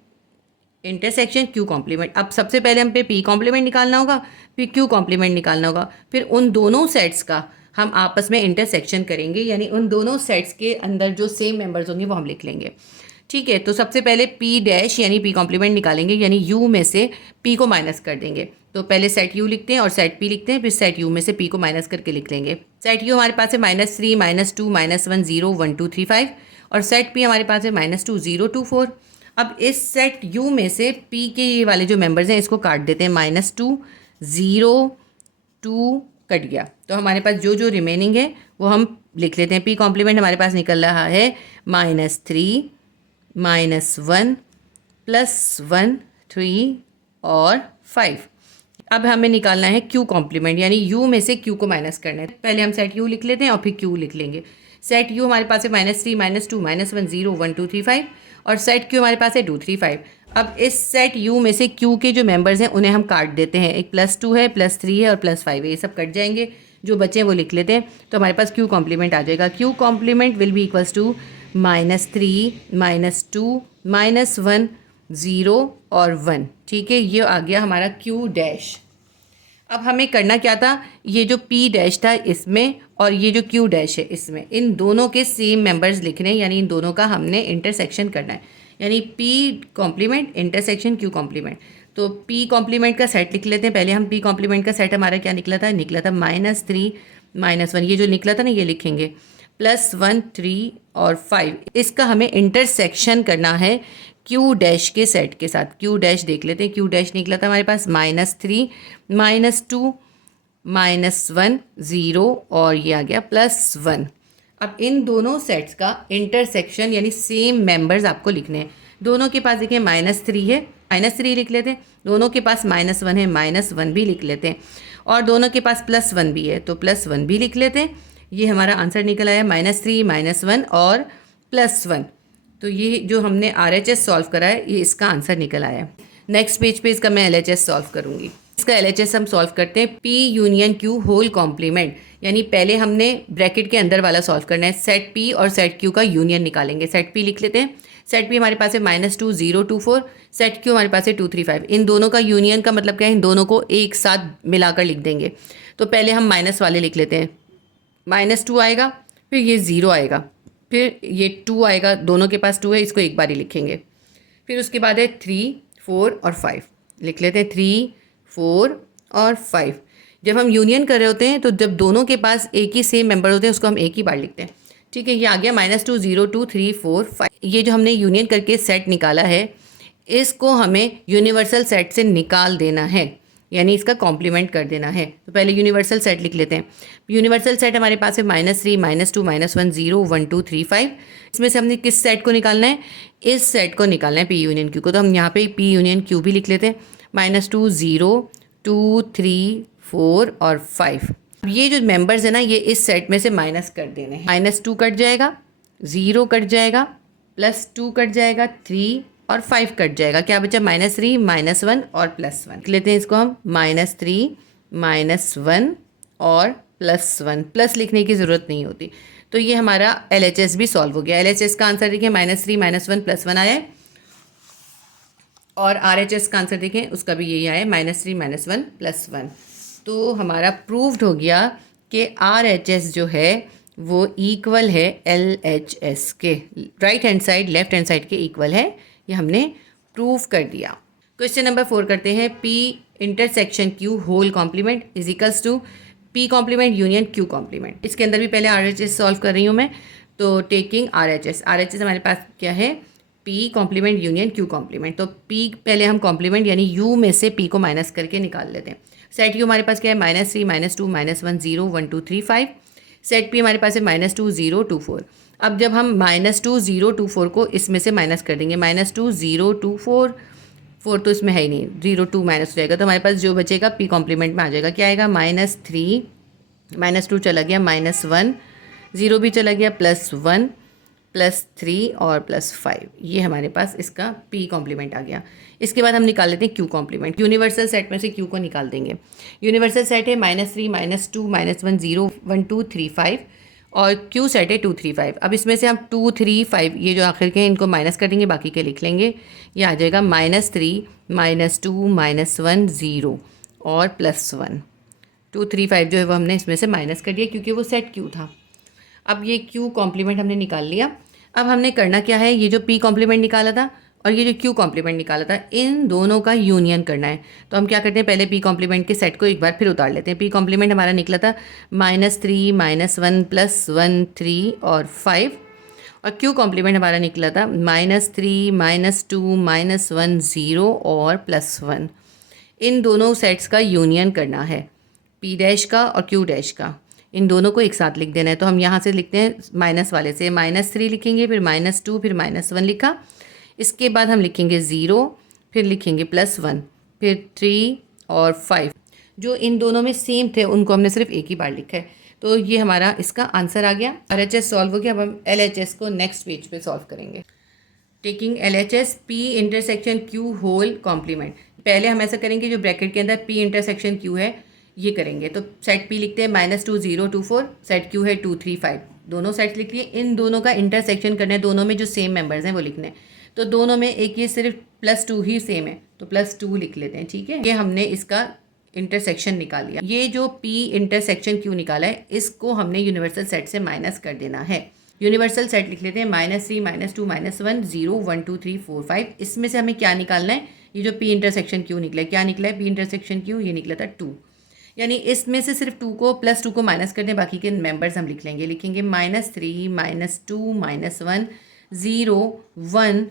intersection Q complement. अब सबसे पहले हम पे P कॉम्प्लीमेंट निकालना होगा, फिर Q कॉम्प्लीमेंट निकालना होगा, फिर उन दोनों सेट्स का हम आपस में इंटरसेक्शन करेंगे, यानी उन दोनों सेट्स के अंदर जो सेम मेंबर्स होंगे वो हम लिख लेंगे। ठीक है, तो सबसे पहले P डैश यानी P कॉम्प्लीमेंट निकालेंगे, यानी U में से P को माइनस कर देंगे। तो पहले सेट U लिखते हैं और सेट P लिखते हैं, फिर सेट U में से P को माइनस करके लिख लेंगे। सेट U हमारे पास है -3 -2 -1 0 1 2 3 5 और सेट P हमारे पास है -2 0 2 4। अब इस सेट U में से P के ये वाले जो मेंबर्स हैं इसको काट देते हैं, -2 0 2 कट गया, तो हमारे पास जो जो रिमेनिंग है वो हम लिख लेते हैं। P कॉम्प्लीमेंट हमारे पास निकल रहा है -3 -1 +1 3 और 5। अब हमें निकालना है Q कॉम्प्लीमेंट, यानी U में से Q को माइनस करना है। पहले हम सेट U लिख लेते हैं और फिर Q लिख लेंगे। सेट U हमारे पास है -3 -2 -1 0 1 2 3 5 और सेट Q हमारे पास है 2 3 5। अब इस सेट U में से Q के जो मेंबर्स हैं उन्हें हम काट देते हैं, एक +2 है, +3 है और +5 है, ये सब कट जाएंगे, जो बचे हैं वो लिख लेते हैं। तो हमारे पास Q कॉम्प्लीमेंट आ जाएगा। Q complement will be equals to -3 -2 -1 0 और 1। ठीक है, ये आ गया हमारा Q डैश। अब हमें करना क्या था, ये जो P डैश था इसमें और ये जो Q डैश है इसमें, इन दोनों के सेम मेंबर्स लिखने हैं, यानी इन दोनों का हमने इंटरसेक्शन करना है, यानी P complement intersection Q complement. तो P कॉम्प्लीमेंट का सेट लिख लेते हैं। पहले हम P कॉम्प्लीमेंट का सेट हमारा क्या निकला था, -3 -1, ये जो निकला था ना ये लिखेंगे, +1 3 और 5। इसका हमें इंटरसेक्शन करना है Q डैश के सेट के साथ। Q डैश देख लेते हैं, Q डैश निकला था हमारे पास -3 -2 -1 0 और ये आ गया +1। अब इन दोनों सेट्स का इंटरसेक्शन यानी सेम मेंबर्स आपको लिखने हैं। दोनों के पास देखिए -3 है, -3 लिख लेते हैं, दोनों के पास -1 है, -1 भी लिख लेते हैं, और दोनों के पास +1 भी है तो +1 भी लिख लेते हैं। ये हमारा आंसर निकल आया -3 -1 और +1। तो ये जो हमने RHS सॉल्व करा है ये इसका आंसर निकल आया। नेक्स्ट पेज पे इसका मैं LHS सॉल्व करूँगी। इसका LHS हम सॉल्व करते हैं P union Q whole complement, यानी पहले हमने ब्रैकेट के अंदर वाला सॉल्व करना है। सेट P और सेट Q का यूनियन निकालेंगे। सेट P लिख लेते हैं। सेट P हमारे पास है -2 0 2 4, सेट Q हमारे पास है 2 3 5। इन दोनों का यूनियन का मतलब क्या है, इन दोनों को एक साथ मिलाकर लिख देंगे। तो पहले हम माइनस वाले लिख लेते हैं, -2 आएगा, फिर ये 0 आएगा, फिर ये 2 आएगा, दोनों के पास 2 है, इसको एक बार ही लिखेंगे। फिर उसके बाद है 3 4 और 5 लिख लेते हैं, 3 4 और 5। जब हम यूनियन कर रहे होते हैं तो जब दोनों के पास एक ही सेम मेंबर होते हैं उसको हम एक ही बार लिखते हैं। ठीक है, ये आ गया -2 0 2 3 4 5। ये जो हमने यूनियन करके सेट निकाला है इसको हमें यूनिवर्सल सेट से निकाल देना है, यानी इसका कॉम्प्लीमेंट कर देना है। तो पहले यूनिवर्सल सेट लिख लेते हैं। यूनिवर्सल सेट हमारे पास है -3 -2 -1 0 1 2 3 5। इसमें से हमने किस सेट को निकालना है, इस सेट को निकालना है P यूनियन Q को। तो हम यहाँ पे P यूनियन Q भी लिख लेते हैं, -2 0 2 3 4 और 5। अब ये जो मेंबर्स है ना ये इस सेट में से माइनस कर देने हैं। -2 कट जाएगा, 0 कट जाएगा, +2 कट जाएगा, 3 और 5 कट जाएगा, क्या बचा -3 -1 और +1। लिख लेते हैं इसको हम, -3 -1 और +1। प्लस लिखने की ज़रूरत नहीं होती। तो ये हमारा LHS भी सॉल्व हो गया। LHS का आंसर देखिए -3 -1 +1 आया है, और RHS का आंसर देखें उसका भी यही आया, -3 -1 +1। तो हमारा प्रूव्ड हो गया कि RHS जो है वो इक्वल है LHS के, right hand side left hand side के इक्वल है। ये हमने प्रूव कर दिया। क्वेश्चन नंबर 4 करते हैं। P intersection Q whole complement is equals to P complement union Q complement. इसके अंदर भी पहले RHS सॉल्व कर रही हूँ मैं। तो टेकिंग RHS हमारे पास क्या है, P complement union Q complement. तो P पहले हम कॉम्प्लीमेंट यानी U में से P को माइनस करके निकाल लेते हैं। सेट U हमारे पास क्या है, -3 -2 -1 0 1 2 3 5। सेट P हमारे पास है -2 0 2 4। अब जब हम -2 0 2 4 को इसमें से माइनस कर देंगे, -2 0 2 4 4 तो इसमें है ही नहीं, 0 2 माइनस हो जाएगा, तो हमारे पास जो बचेगा P कॉम्प्लीमेंट में आ जाएगा। क्या आएगा, -3 -2 चला गया, -1 0 भी चला गया, +1 +3 और +5। ये हमारे पास इसका P कॉम्प्लीमेंट आ गया। इसके बाद हम निकाल लेते हैं Q कॉम्प्लीमेंट। यूनिवर्सल सेट में से Q को निकाल देंगे। यूनिवर्सल सेट है -3 -2 -1 0 1 2 3 5, और क्यू सेट है 2 3 5। अब इसमें से हम 2 3 5 ये जो आखिर के इनको माइनस कर देंगे, बाकी के लिख लेंगे। ये आ जाएगा -3 -2 -1 0 और +1। 2 3 5 जो है वो हमने इसमें से माइनस कर दिया क्योंकि वो सेट क्यू था। अब ये क्यू कॉम्प्लीमेंट हमने निकाल लिया। अब हमने करना क्या है, ये जो पी कॉम्प्लीमेंट निकाला था और ये जो क्यू कॉम्प्लीमेंट निकाला था, इन दोनों का यूनियन करना है। तो हम क्या करते हैं, पहले पी कॉम्प्लीमेंट के सेट को एक बार फिर उतार लेते हैं। पी कॉम्प्लीमेंट हमारा निकला था -3 -1 +1 3 और 5, और क्यू कॉम्प्लीमेंट हमारा निकला था -3 -2 -1 0 और +1। इन दोनों सेट्स का यूनियन करना है, पी डैश का और क्यू डैश का। इन दोनों को एक साथ लिख देना है। तो हम यहाँ से लिखते हैं माइनस वाले से, -3 लिखेंगे, फिर -2, फिर -1 लिखा। इसके बाद हम लिखेंगे 0, फिर लिखेंगे +1, फिर 3 और 5। जो इन दोनों में सेम थे उनको हमने सिर्फ एक ही बार लिखा है। तो ये हमारा इसका आंसर आ गया। RHS सॉल्व हो गया। अब हम LHS को नेक्स्ट पेज पे सॉल्व करेंगे। Taking LHS P intersection Q whole complement. पहले हम ऐसा करेंगे, जो ब्रैकेट के अंदर P इंटरसेक्शन Q है ये करेंगे। तो सेट P लिखते हैं -2 0 2 4, सेट Q है 2 3 5। दोनों सेट्स लिख लिए। इन दोनों का इंटरसेक्शन करना है, दोनों में जो सेम मेंबर्स हैं वो लिखने हैं। तो दोनों में एक ये सिर्फ +2 ही सेम है, तो +2 लिख लेते हैं। ठीक है, ये हमने इसका इंटरसेक्शन निकाल लिया। ये जो P इंटरसेक्शन Q निकाला है, इसको हमने यूनिवर्सल सेट से माइनस कर देना है। यूनिवर्सल सेट लिख लेते हैं -3 -2 -1 0 1 2 3 4 5। इसमें से हमें क्या निकालना है, ये जो P इंटरसेक्शन Q निकला है, क्या निकला है P इंटरसेक्शन Q, ये निकला था 2। यानी इसमें से सिर्फ 2 को +2 को माइनस कर दें, बाकी के मेंबर्स हम लिख लेंगे। लिखेंगे -3 -2 -1 0 1,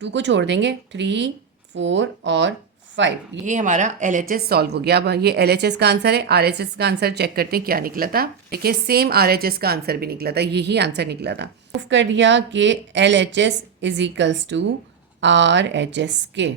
2 को छोड़ देंगे 3 4 और 5। ये हमारा LHS सॉल्व हो गया। अब ये LHS का आंसर है। RHS का आंसर चेक करते हैं क्या निकला था। देखिए सेम RHS का आंसर भी निकला था, यही आंसर निकला था। प्रूफ कर दिया कि LHS = RHS के,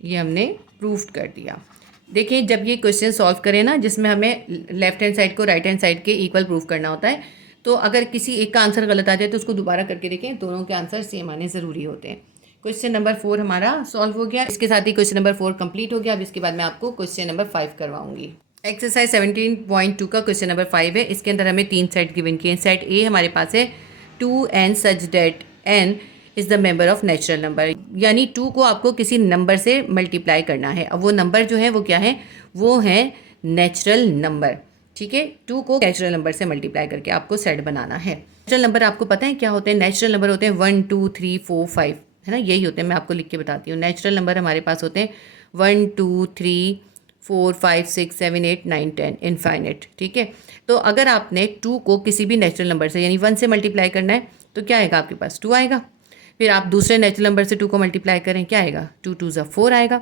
ये हमने प्रूफ कर दिया। देखिए जब ये क्वेश्चन सॉल्व करें ना, जिसमें हमें लेफ्ट हैंड साइड को राइट हैंड साइड के इक्वल प्रूफ करना होता है, तो अगर किसी एक का आंसर गलत आ जाए तो उसको दोबारा करके देखें, दोनों के आंसर सेम आने ज़रूरी होते हैं। क्वेश्चन नंबर 4 हमारा सॉल्व हो गया। इसके साथ ही क्वेश्चन नंबर 4 कंप्लीट हो गया। अब इसके बाद मैं आपको क्वेश्चन नंबर 5 करवाऊंगी। एक्सरसाइज 17.2 का क्वेश्चन नंबर 5 है। इसके अंदर हमें 3 सेट गिवन किए हैं। सेट ए हमारे पास है 2n such that n is the member of natural number, यानी 2 को आपको किसी नंबर से मल्टीप्लाई करना है। अब वो नंबर जो है वो क्या है, वो है नेचुरल नंबर। ठीक है, 2 को नेचुरल नंबर से मल्टीप्लाई करके आपको सेट बनाना है। नेचुरल नंबर आपको पता है क्या होते हैं? नेचुरल नंबर होते हैं 1 2 3 4 5, है ना, यही होते हैं। मैं आपको लिख के बताती हूँ। नेचुरल नंबर हमारे पास होते हैं 1 2 3 4 5 6 7 8 9 10 इनफाइनेट। ठीक है, तो अगर आपने 2 को किसी भी नेचुरल नंबर से यानी 1 से मल्टीप्लाई करना है तो क्या आएगा आपके पास? 2 आएगा। फिर आप दूसरे नेचुरल नंबर से 2 को मल्टीप्लाई करें, क्या आएगा? 2 2 ज़ा 4 आएगा।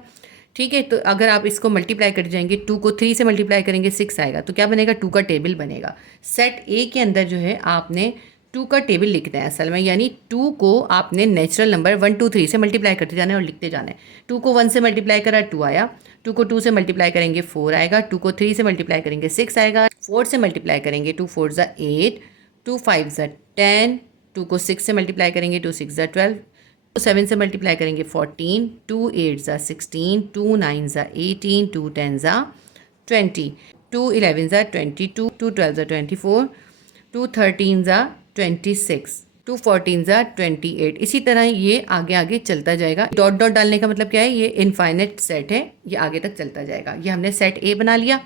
ठीक है, तो अगर आप इसको मल्टीप्लाई कर जाएंगे, 2 को 3 से मल्टीप्लाई करेंगे 6 आएगा। तो क्या बनेगा? 2 का टेबल बनेगा। सेट ए के अंदर जो है आपने 2 का टेबल लिखना है असल में, यानी 2 को आपने नेचुरल नंबर 1 2 3 से मल्टीप्लाई करते जाना है और लिखते जाना है। 2 को 1 से मल्टीप्लाई करा 2 आया, 2 को 2 से मल्टीप्लाई करेंगे 4 आएगा, 2 को 3 से मल्टीप्लाई करेंगे 6 आएगा, 4 से मल्टीप्लाई करेंगे 2 4 ज़ा 8, 2 5 ज़ा 10, 2 को 6 से मल्टीप्लाई करेंगे 2 6 ज़ा 12, 7 से मल्टीप्लाई करेंगे 14, 2 8 ज़ा 16, 2 9 ज़ा 18, 2 10 ज़ा 20, 2 11 ज़ा 22, 2 12 ज़ा 24, 2 13 ज़ा 26, 2 14 ज़ा 28। इसी तरह ये आगे आगे चलता जाएगा। डॉट डॉट डालने का मतलब क्या है? ये इनफाइनाइट सेट है, ये आगे तक चलता जाएगा। ये हमने सेट ए बना लिया।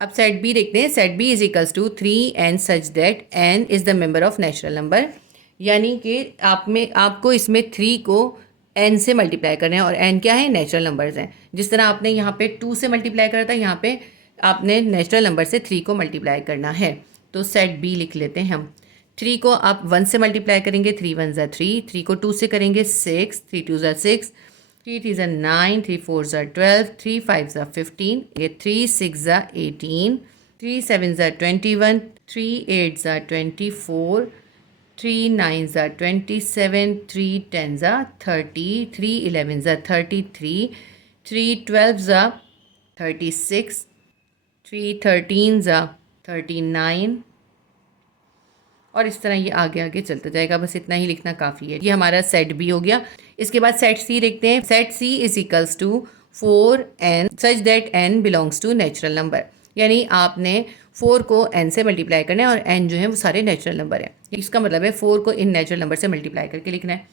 अब सेट बी देखते हैं। Set B = 3n such that n is the member of natural number, यानी कि आपको इसमें 3 को n से मल्टीप्लाई करना है और n क्या है? नेचुरल नंबर्स हैं। जिस तरह आपने यहाँ पे 2 से मल्टीप्लाई करा था, यहाँ पे आपने नेचुरल नंबर से 3 को मल्टीप्लाई करना है। तो सेट बी लिख लेते हैं हम। 3 को आप 1 से मल्टीप्लाई करेंगे, 3 1 ज़ा 3, 3 को 2 से करेंगे 6, 3 2 ज़ा 6, 3 3 ज़ा 9, 3 4 ज़ा 12, 3 5 ज़ा 15, ये 3 6 ज़ा 18, 3 7 ज़ा 21, 3 8 ज़ा 24, 3 9 ज़ा 27, 3 10 ज़ा 30, 3 11 ज़ा 33, 3 12 ज़ा 36, 3 13 ज़ा 39, और इस तरह ये आगे आगे चलता जाएगा। बस इतना ही लिखना काफ़ी है। ये हमारा सेट बी हो गया। इसके बाद सेट सी देखते हैं। Set C = 4n such that n belongs to natural number, यानी आपने 4 को n से मल्टीप्लाई करना है और n जो है वो सारे नेचुरल नंबर है। इसका मतलब है 4 को इन नेचुरल नंबर से मल्टीप्लाई करके लिखना है।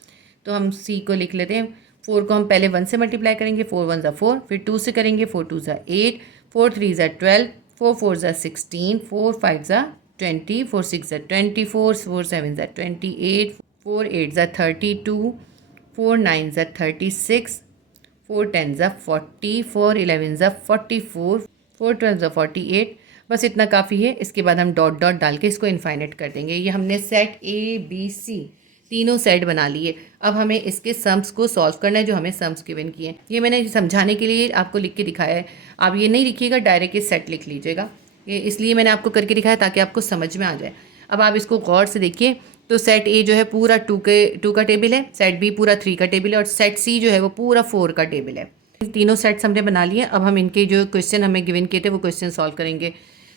तो हम c को लिख लेते हैं। 4 को हम पहले 1 से मल्टीप्लाई करेंगे, 4 1 ज़ा 4, फिर 2 से करेंगे, 4 2 ज़ा 8, 4 3 ज़ा 12, 4 4 ज़ा 16, 4 5 ज़ा 20, 4 6 ज़ा 24, 4 7 ज़ा 28, 4 8 ज़ा 32, 4 9 ज़ा 36, 4 10 ज़ा 40, 4 11 ज़ा 44, 4 12 ज़ा 48। बस इतना काफ़ी है। इसके बाद हम डॉट डॉट डाल के इसको इनफाइनाइट कर देंगे। ये हमने सेट A B C तीनों सेट बना लिए। अब हमें इसके सम्स को सॉल्व करना है जो हमें सम्स गिवन किए हैं। ये मैंने समझाने के लिए आपको लिख के दिखाया है। आप ये नहीं लिखिएगा, डायरेक्ट ये सेट लिख लीजिएगा। ये इसलिए मैंने आपको करके दिखाया ताकि आपको समझ में आ जाए। अब आप इसको गौर से देखिए तो सेट ए जो है पूरा 2 का टेबल है, सेट बी पूरा 3 का टेबल है और सेट सी जो है वो पूरा 4 का टेबल है। तीनों सेट्स हमने बना लिए। अब हम इनके जो क्वेश्चन हमें गिवन किए थे वो क्वेश्चन सॉल्व करेंगे।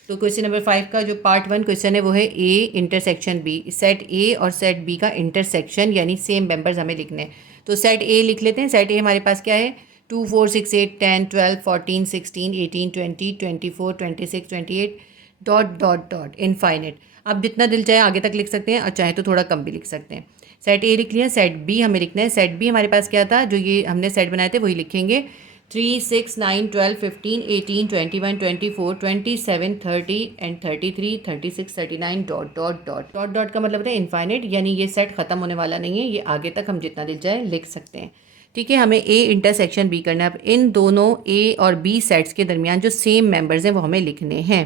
तो क्वेश्चन नंबर 5 का जो पार्ट 1 क्वेश्चन है वो है A intersection B. Set A और सेट बी का इंटरसेक्शन यानी सेम मेंबर्स हमें लिखने हैं। तो सेट ए लिख लेते हैं। सेट ए हमारे पास क्या है, 2 4 6 8 10 12 14 16 18 20 24 26 28 डॉट डॉट डॉट इनफाइनाइट। आप जितना दिल चाहे आगे तक लिख सकते हैं और चाहे तो थोड़ा कम भी लिख सकते हैं। सेट ए लिख लिया। सेट बी हमें लिखना है। सेट बी हमारे पास क्या था, जो ये हमने सेट बनाए थे वही लिखेंगे। 3 6 9 12 15 18 21 24 27 30 and 33 36 39 dot dot dot dot dot का मतलब है इनफाइनाइट, यानी ये सेट ख़त्म होने वाला नहीं है, ये आगे तक हम जितना दिल जाए लिख सकते हैं। ठीक है, हमें ए इंटरसेक्शन बी करना है। अब इन दोनों ए और बी सेट्स के दरमियान जो सेम मेंबर्स हैं वो हमें लिखने हैं।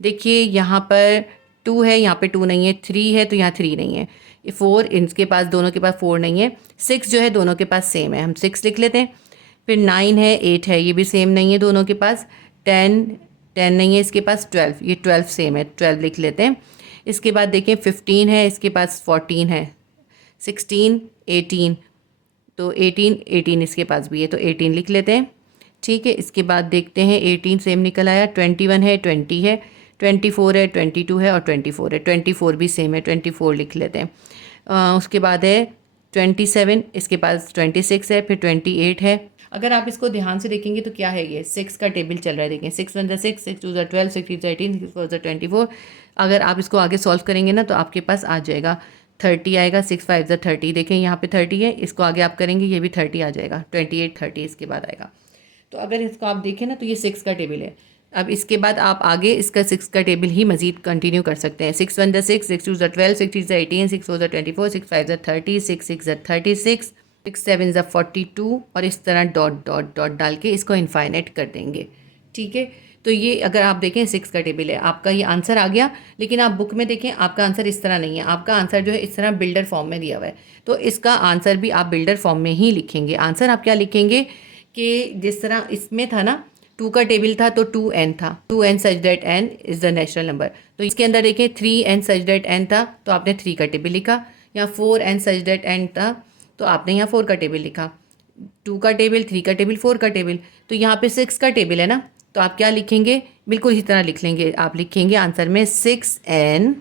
देखिए यहाँ पर 2 है, यहाँ पे 2 नहीं है, 3 है तो यहाँ 3 नहीं है, 4 इनके पास दोनों के पास 4 नहीं है, 6 जो है दोनों के पास सेम है, हम 6 लिख लेते हैं। फिर 9 है, 8 है, ये भी सेम नहीं है दोनों के पास। 10 नहीं है इसके पास, 12 ये 12 सेम है, 12 लिख लेते हैं। इसके बाद देखें 15 है, इसके पास 14 है, 16 18 तो 18 इसके पास भी है तो 18 लिख लेते हैं। ठीक है, इसके बाद देखते हैं 18 सेम निकल आया। 21 है, 20 है, 24 है, 22 है और 24 है, 24 भी सेम है, 24 लिख लेते हैं। उसके बाद है 27, इसके पास 26 है, फिर 28 है। अगर आप इसको ध्यान से देखेंगे तो क्या है, ये 6 का टेबल चल रहा है। देखें 6 1 6, 6 2 12, 6 3 18, 6 4 24। अगर आप इसको आगे सॉल्व करेंगे ना तो आपके पास आ जाएगा 30 आएगा। 6 5 30, देखें यहाँ पे 30 है, इसको आगे आप करेंगे ये भी 30 आ जाएगा। 28 30 इसके बाद आएगा। तो अगर इसको आप देखें ना तो ये 6 का टेबल है। अब इसके बाद आप आगे इसका 6 का टेबल ही मजीद कंटिन्यू कर सकते हैं। 6 1 6, 6 2 12, 6 3 18, 6 4 24, 6 5 30, 6 6 36, 6 7 42 और इस तरह डॉट डॉट डॉट डाल के इसको इनफाइनाइट कर देंगे। ठीक है, तो ये अगर आप देखें 6 का टेबल है, आपका ये आंसर आ गया। लेकिन आप बुक में देखें आपका आंसर इस तरह नहीं है, आपका आंसर जो है इस तरह बिल्डर फॉर्म में दिया हुआ है। तो इसका आंसर भी आप बिल्डर फॉर्म में ही लिखेंगे। आंसर आप क्या लिखेंगे कि जिस तरह इसमें था ना 2 का टेबल था तो 2n था, 2n such that n is the natural number. तो इसके अंदर देखें 3n सच दैट n था तो आपने 3 का टेबल लिखा। यहाँ 4n सच दैट n था तो आपने यहाँ 4 का टेबल लिखा। 2 का टेबल, 3 का टेबल, 4 का टेबल। तो यहाँ पे 6 का टेबल है ना, तो आप क्या लिखेंगे, बिल्कुल इसी तरह लिख लेंगे। आप लिखेंगे आंसर में 6n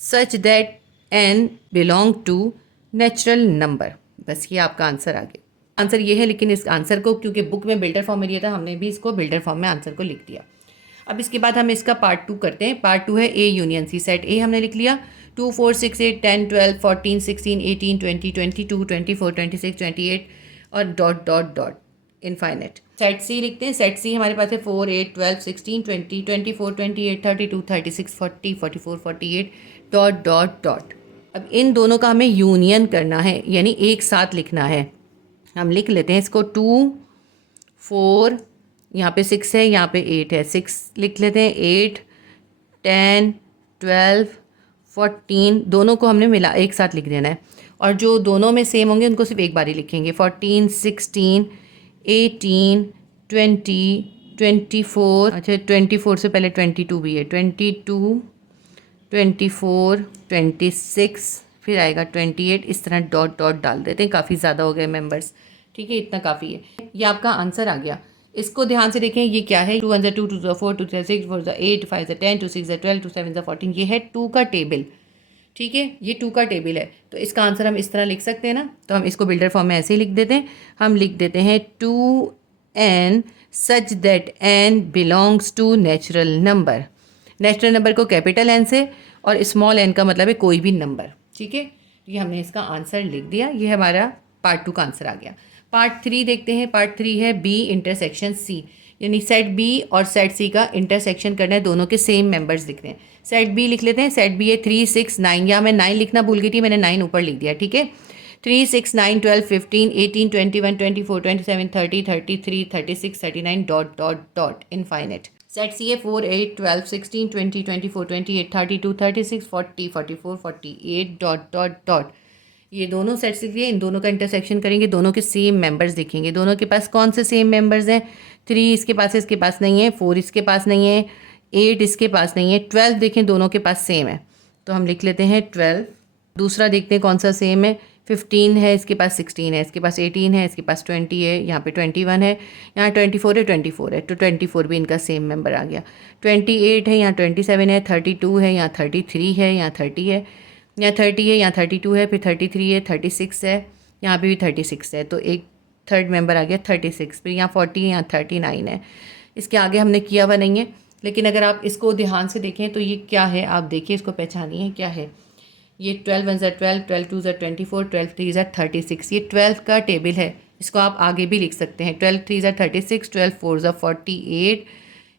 such that n belong to natural number. बस ये आपका आंसर आ गया। आंसर ये है, लेकिन इस आंसर को क्योंकि बुक में बिल्डर फॉर्म में दिया था हमने भी इसको बिल्डर फॉर्म में आंसर को लिख दिया। अब इसके बाद हम इसका पार्ट 2 करते हैं। पार्ट 2 है ए यूनियन सी। सेट ए हमने लिख लिया। 2 4 6 8 10 12 14 16 18 20 22 24 26 28 और dot dot dot infinite. Set C लिखते हैं। सेट सी हमारे पास है 4 8 12 16 20 24 28 32 36 40 44 48 डॉट डॉट डॉट। अब इन दोनों का हमें यूनियन करना है, यानी एक साथ लिखना है। हम लिख लेते हैं इसको 2 4, यहाँ पे 6 है, यहाँ पे 8 है, 6 लिख लेते हैं। 8 10 12 14 दोनों को हमने मिला एक साथ लिख देना है। और जो दोनों में सेम होंगे उनको सिर्फ एक बार ही लिखेंगे। 14 16 18 20 24, अच्छा 24 से पहले 22 भी है, 22 24 26 फिर आएगा 28। इस तरह डॉट डॉट डाल देते हैं। काफ़ी ज़्यादा हो गए मेंबर्स। ठीक है, इतना काफ़ी है। ये आपका आंसर आ गया। इसको ध्यान से देखें, ये क्या है, 2 1 2 2 4 2 6 4 8 5 10 2 6 12 2 7 14, ये है 2 का टेबल। ठीक है, ये 2 का टेबल है। तो इसका आंसर हम इस तरह लिख सकते हैं ना, तो हम इसको बिल्डर फॉर्म में ऐसे ही लिख देते हैं। हम लिख देते हैं 2n such that n belongs to natural number. Natural number को कैपिटल एन से, और स्मॉल एन का मतलब है कोई भी नंबर। ठीक है, ये हमने इसका आंसर लिख दिया। ये हमारा पार्ट 2 का आंसर आ गया। पार्ट 3 देखते हैं। पार्ट 3 है बी इंटरसेक्शन सी, यानी सेट बी और सेट सी का इंटरसेक्शन करना है, दोनों के सेम मेंबर्स लिखते हैं। सेट बी लिख लेते हैं। सेट बी है 3, 6, 9, या मैं 9 लिखना भूल गई थी, मैंने 9 ऊपर लिख दिया। ठीक है, 3, 6, 9, 12, 15, 18, 21, 24, 27, 30, 33, 36, 39 dot dot dot infinite. Set C है 4, 8, 12, 16, 20, 24, 28, 32, 36, 40, 44, 48 डॉट डॉट डॉट। ये दोनों सेट्स लिख लिए, इन दोनों का इंटरसेक्शन करेंगे, दोनों के सेम मेंबर्स दिखेंगे। दोनों के पास कौन से सेम मेंबर्स हैं? 3 इसके पास है, इसके पास नहीं है। 4 इसके पास नहीं है। 8 इसके पास नहीं है। 12 देखें दोनों के पास सेम है, तो हम लिख लेते हैं 12। दूसरा देखते हैं कौन सा सेम है। 15 है, इसके पास 16 है, इसके पास 18 है, इसके पास 20 है, यहाँ पे 21 है, यहाँ 24 है, 24 है, तो 24 भी इनका सेम मेंबर आ गया। 28 है, यहाँ 27 है, 32 है, यहाँ 33 है, यहाँ 30 है, यहाँ 30 है, यहाँ 32 है, फिर 33 है, 36 है, यहाँ पे भी 36 है, तो एक थर्ड मेंबर आ गया 36। फिर यहाँ 40 है, यहाँ 39 है। इसके आगे हमने किया हुआ नहीं है, लेकिन अगर आप इसको ध्यान से देखें तो ये क्या है, आप देखिए, इसको पहचानिए क्या है। ये 12 1 ज़ा 12, 12 2 ज़ा 24, 12 3 ज़ा 36, ये 12 का टेबल है। इसको आप आगे भी लिख सकते हैं, 12 3 ज़ा 36, 12 4 ज़ा 48।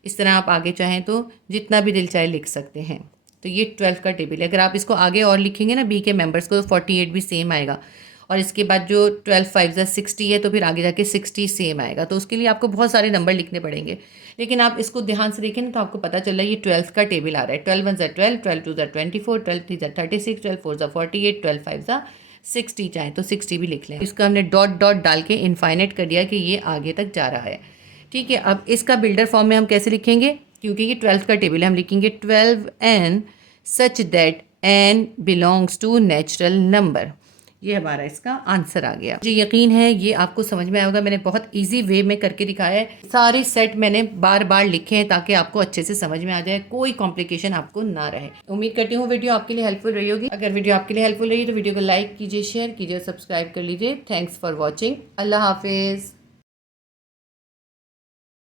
इस तरह आप आगे चाहें तो जितना भी दिल चाहे लिख सकते हैं। तो ये 12 का टेबल है। अगर आप इसको आगे और लिखेंगे ना बी के मेंबर्स को, तो 48 भी सेम आएगा, और इसके बाद जो 12 5 ज़ा 60 है, तो फिर आगे जाके 60 सेम आएगा। तो उसके लिए आपको बहुत सारे नंबर लिखने पड़ेंगे, लेकिन आप इसको ध्यान से देखें ना तो आपको पता चल रहा है ये 12 का टेबल आ रहा है। 12 1 ज़ा 12, 12 2 ज़ा 24, 12 3 ज़ा 36, 12 4 ज़ा 48, 12 5 ज़ा 60, चाहे तो 60 भी लिख लें। इसका हमने डॉट डॉट डाल के इनफाइनाइट कर दिया कि ये आगे तक जा रहा है। ठीक है, अब इसका बिल्डर फॉर्म में हम कैसे लिखेंगे, क्योंकि ये 12 का टेबल है, हम लिखेंगे 12n such that n belongs to natural number. ये हमारा इसका आंसर आ गया। मुझे यकीन है ये आपको समझ में आया होगा। मैंने बहुत इजी वे में करके दिखाया है। सारे सेट मैंने बार बार लिखे हैं ताकि आपको अच्छे से समझ में आ जाए, कोई कॉम्प्लिकेशन आपको ना रहे। उम्मीद करती हूँ वीडियो आपके लिए हेल्पफुल रही होगी। अगर वीडियो आपके लिए हेल्पफुल रही तो वीडियो को लाइक कीजिए, शेयर कीजिए, सब्सक्राइब कर लीजिए। Thanks for watching. अल्लाह हाफिज़।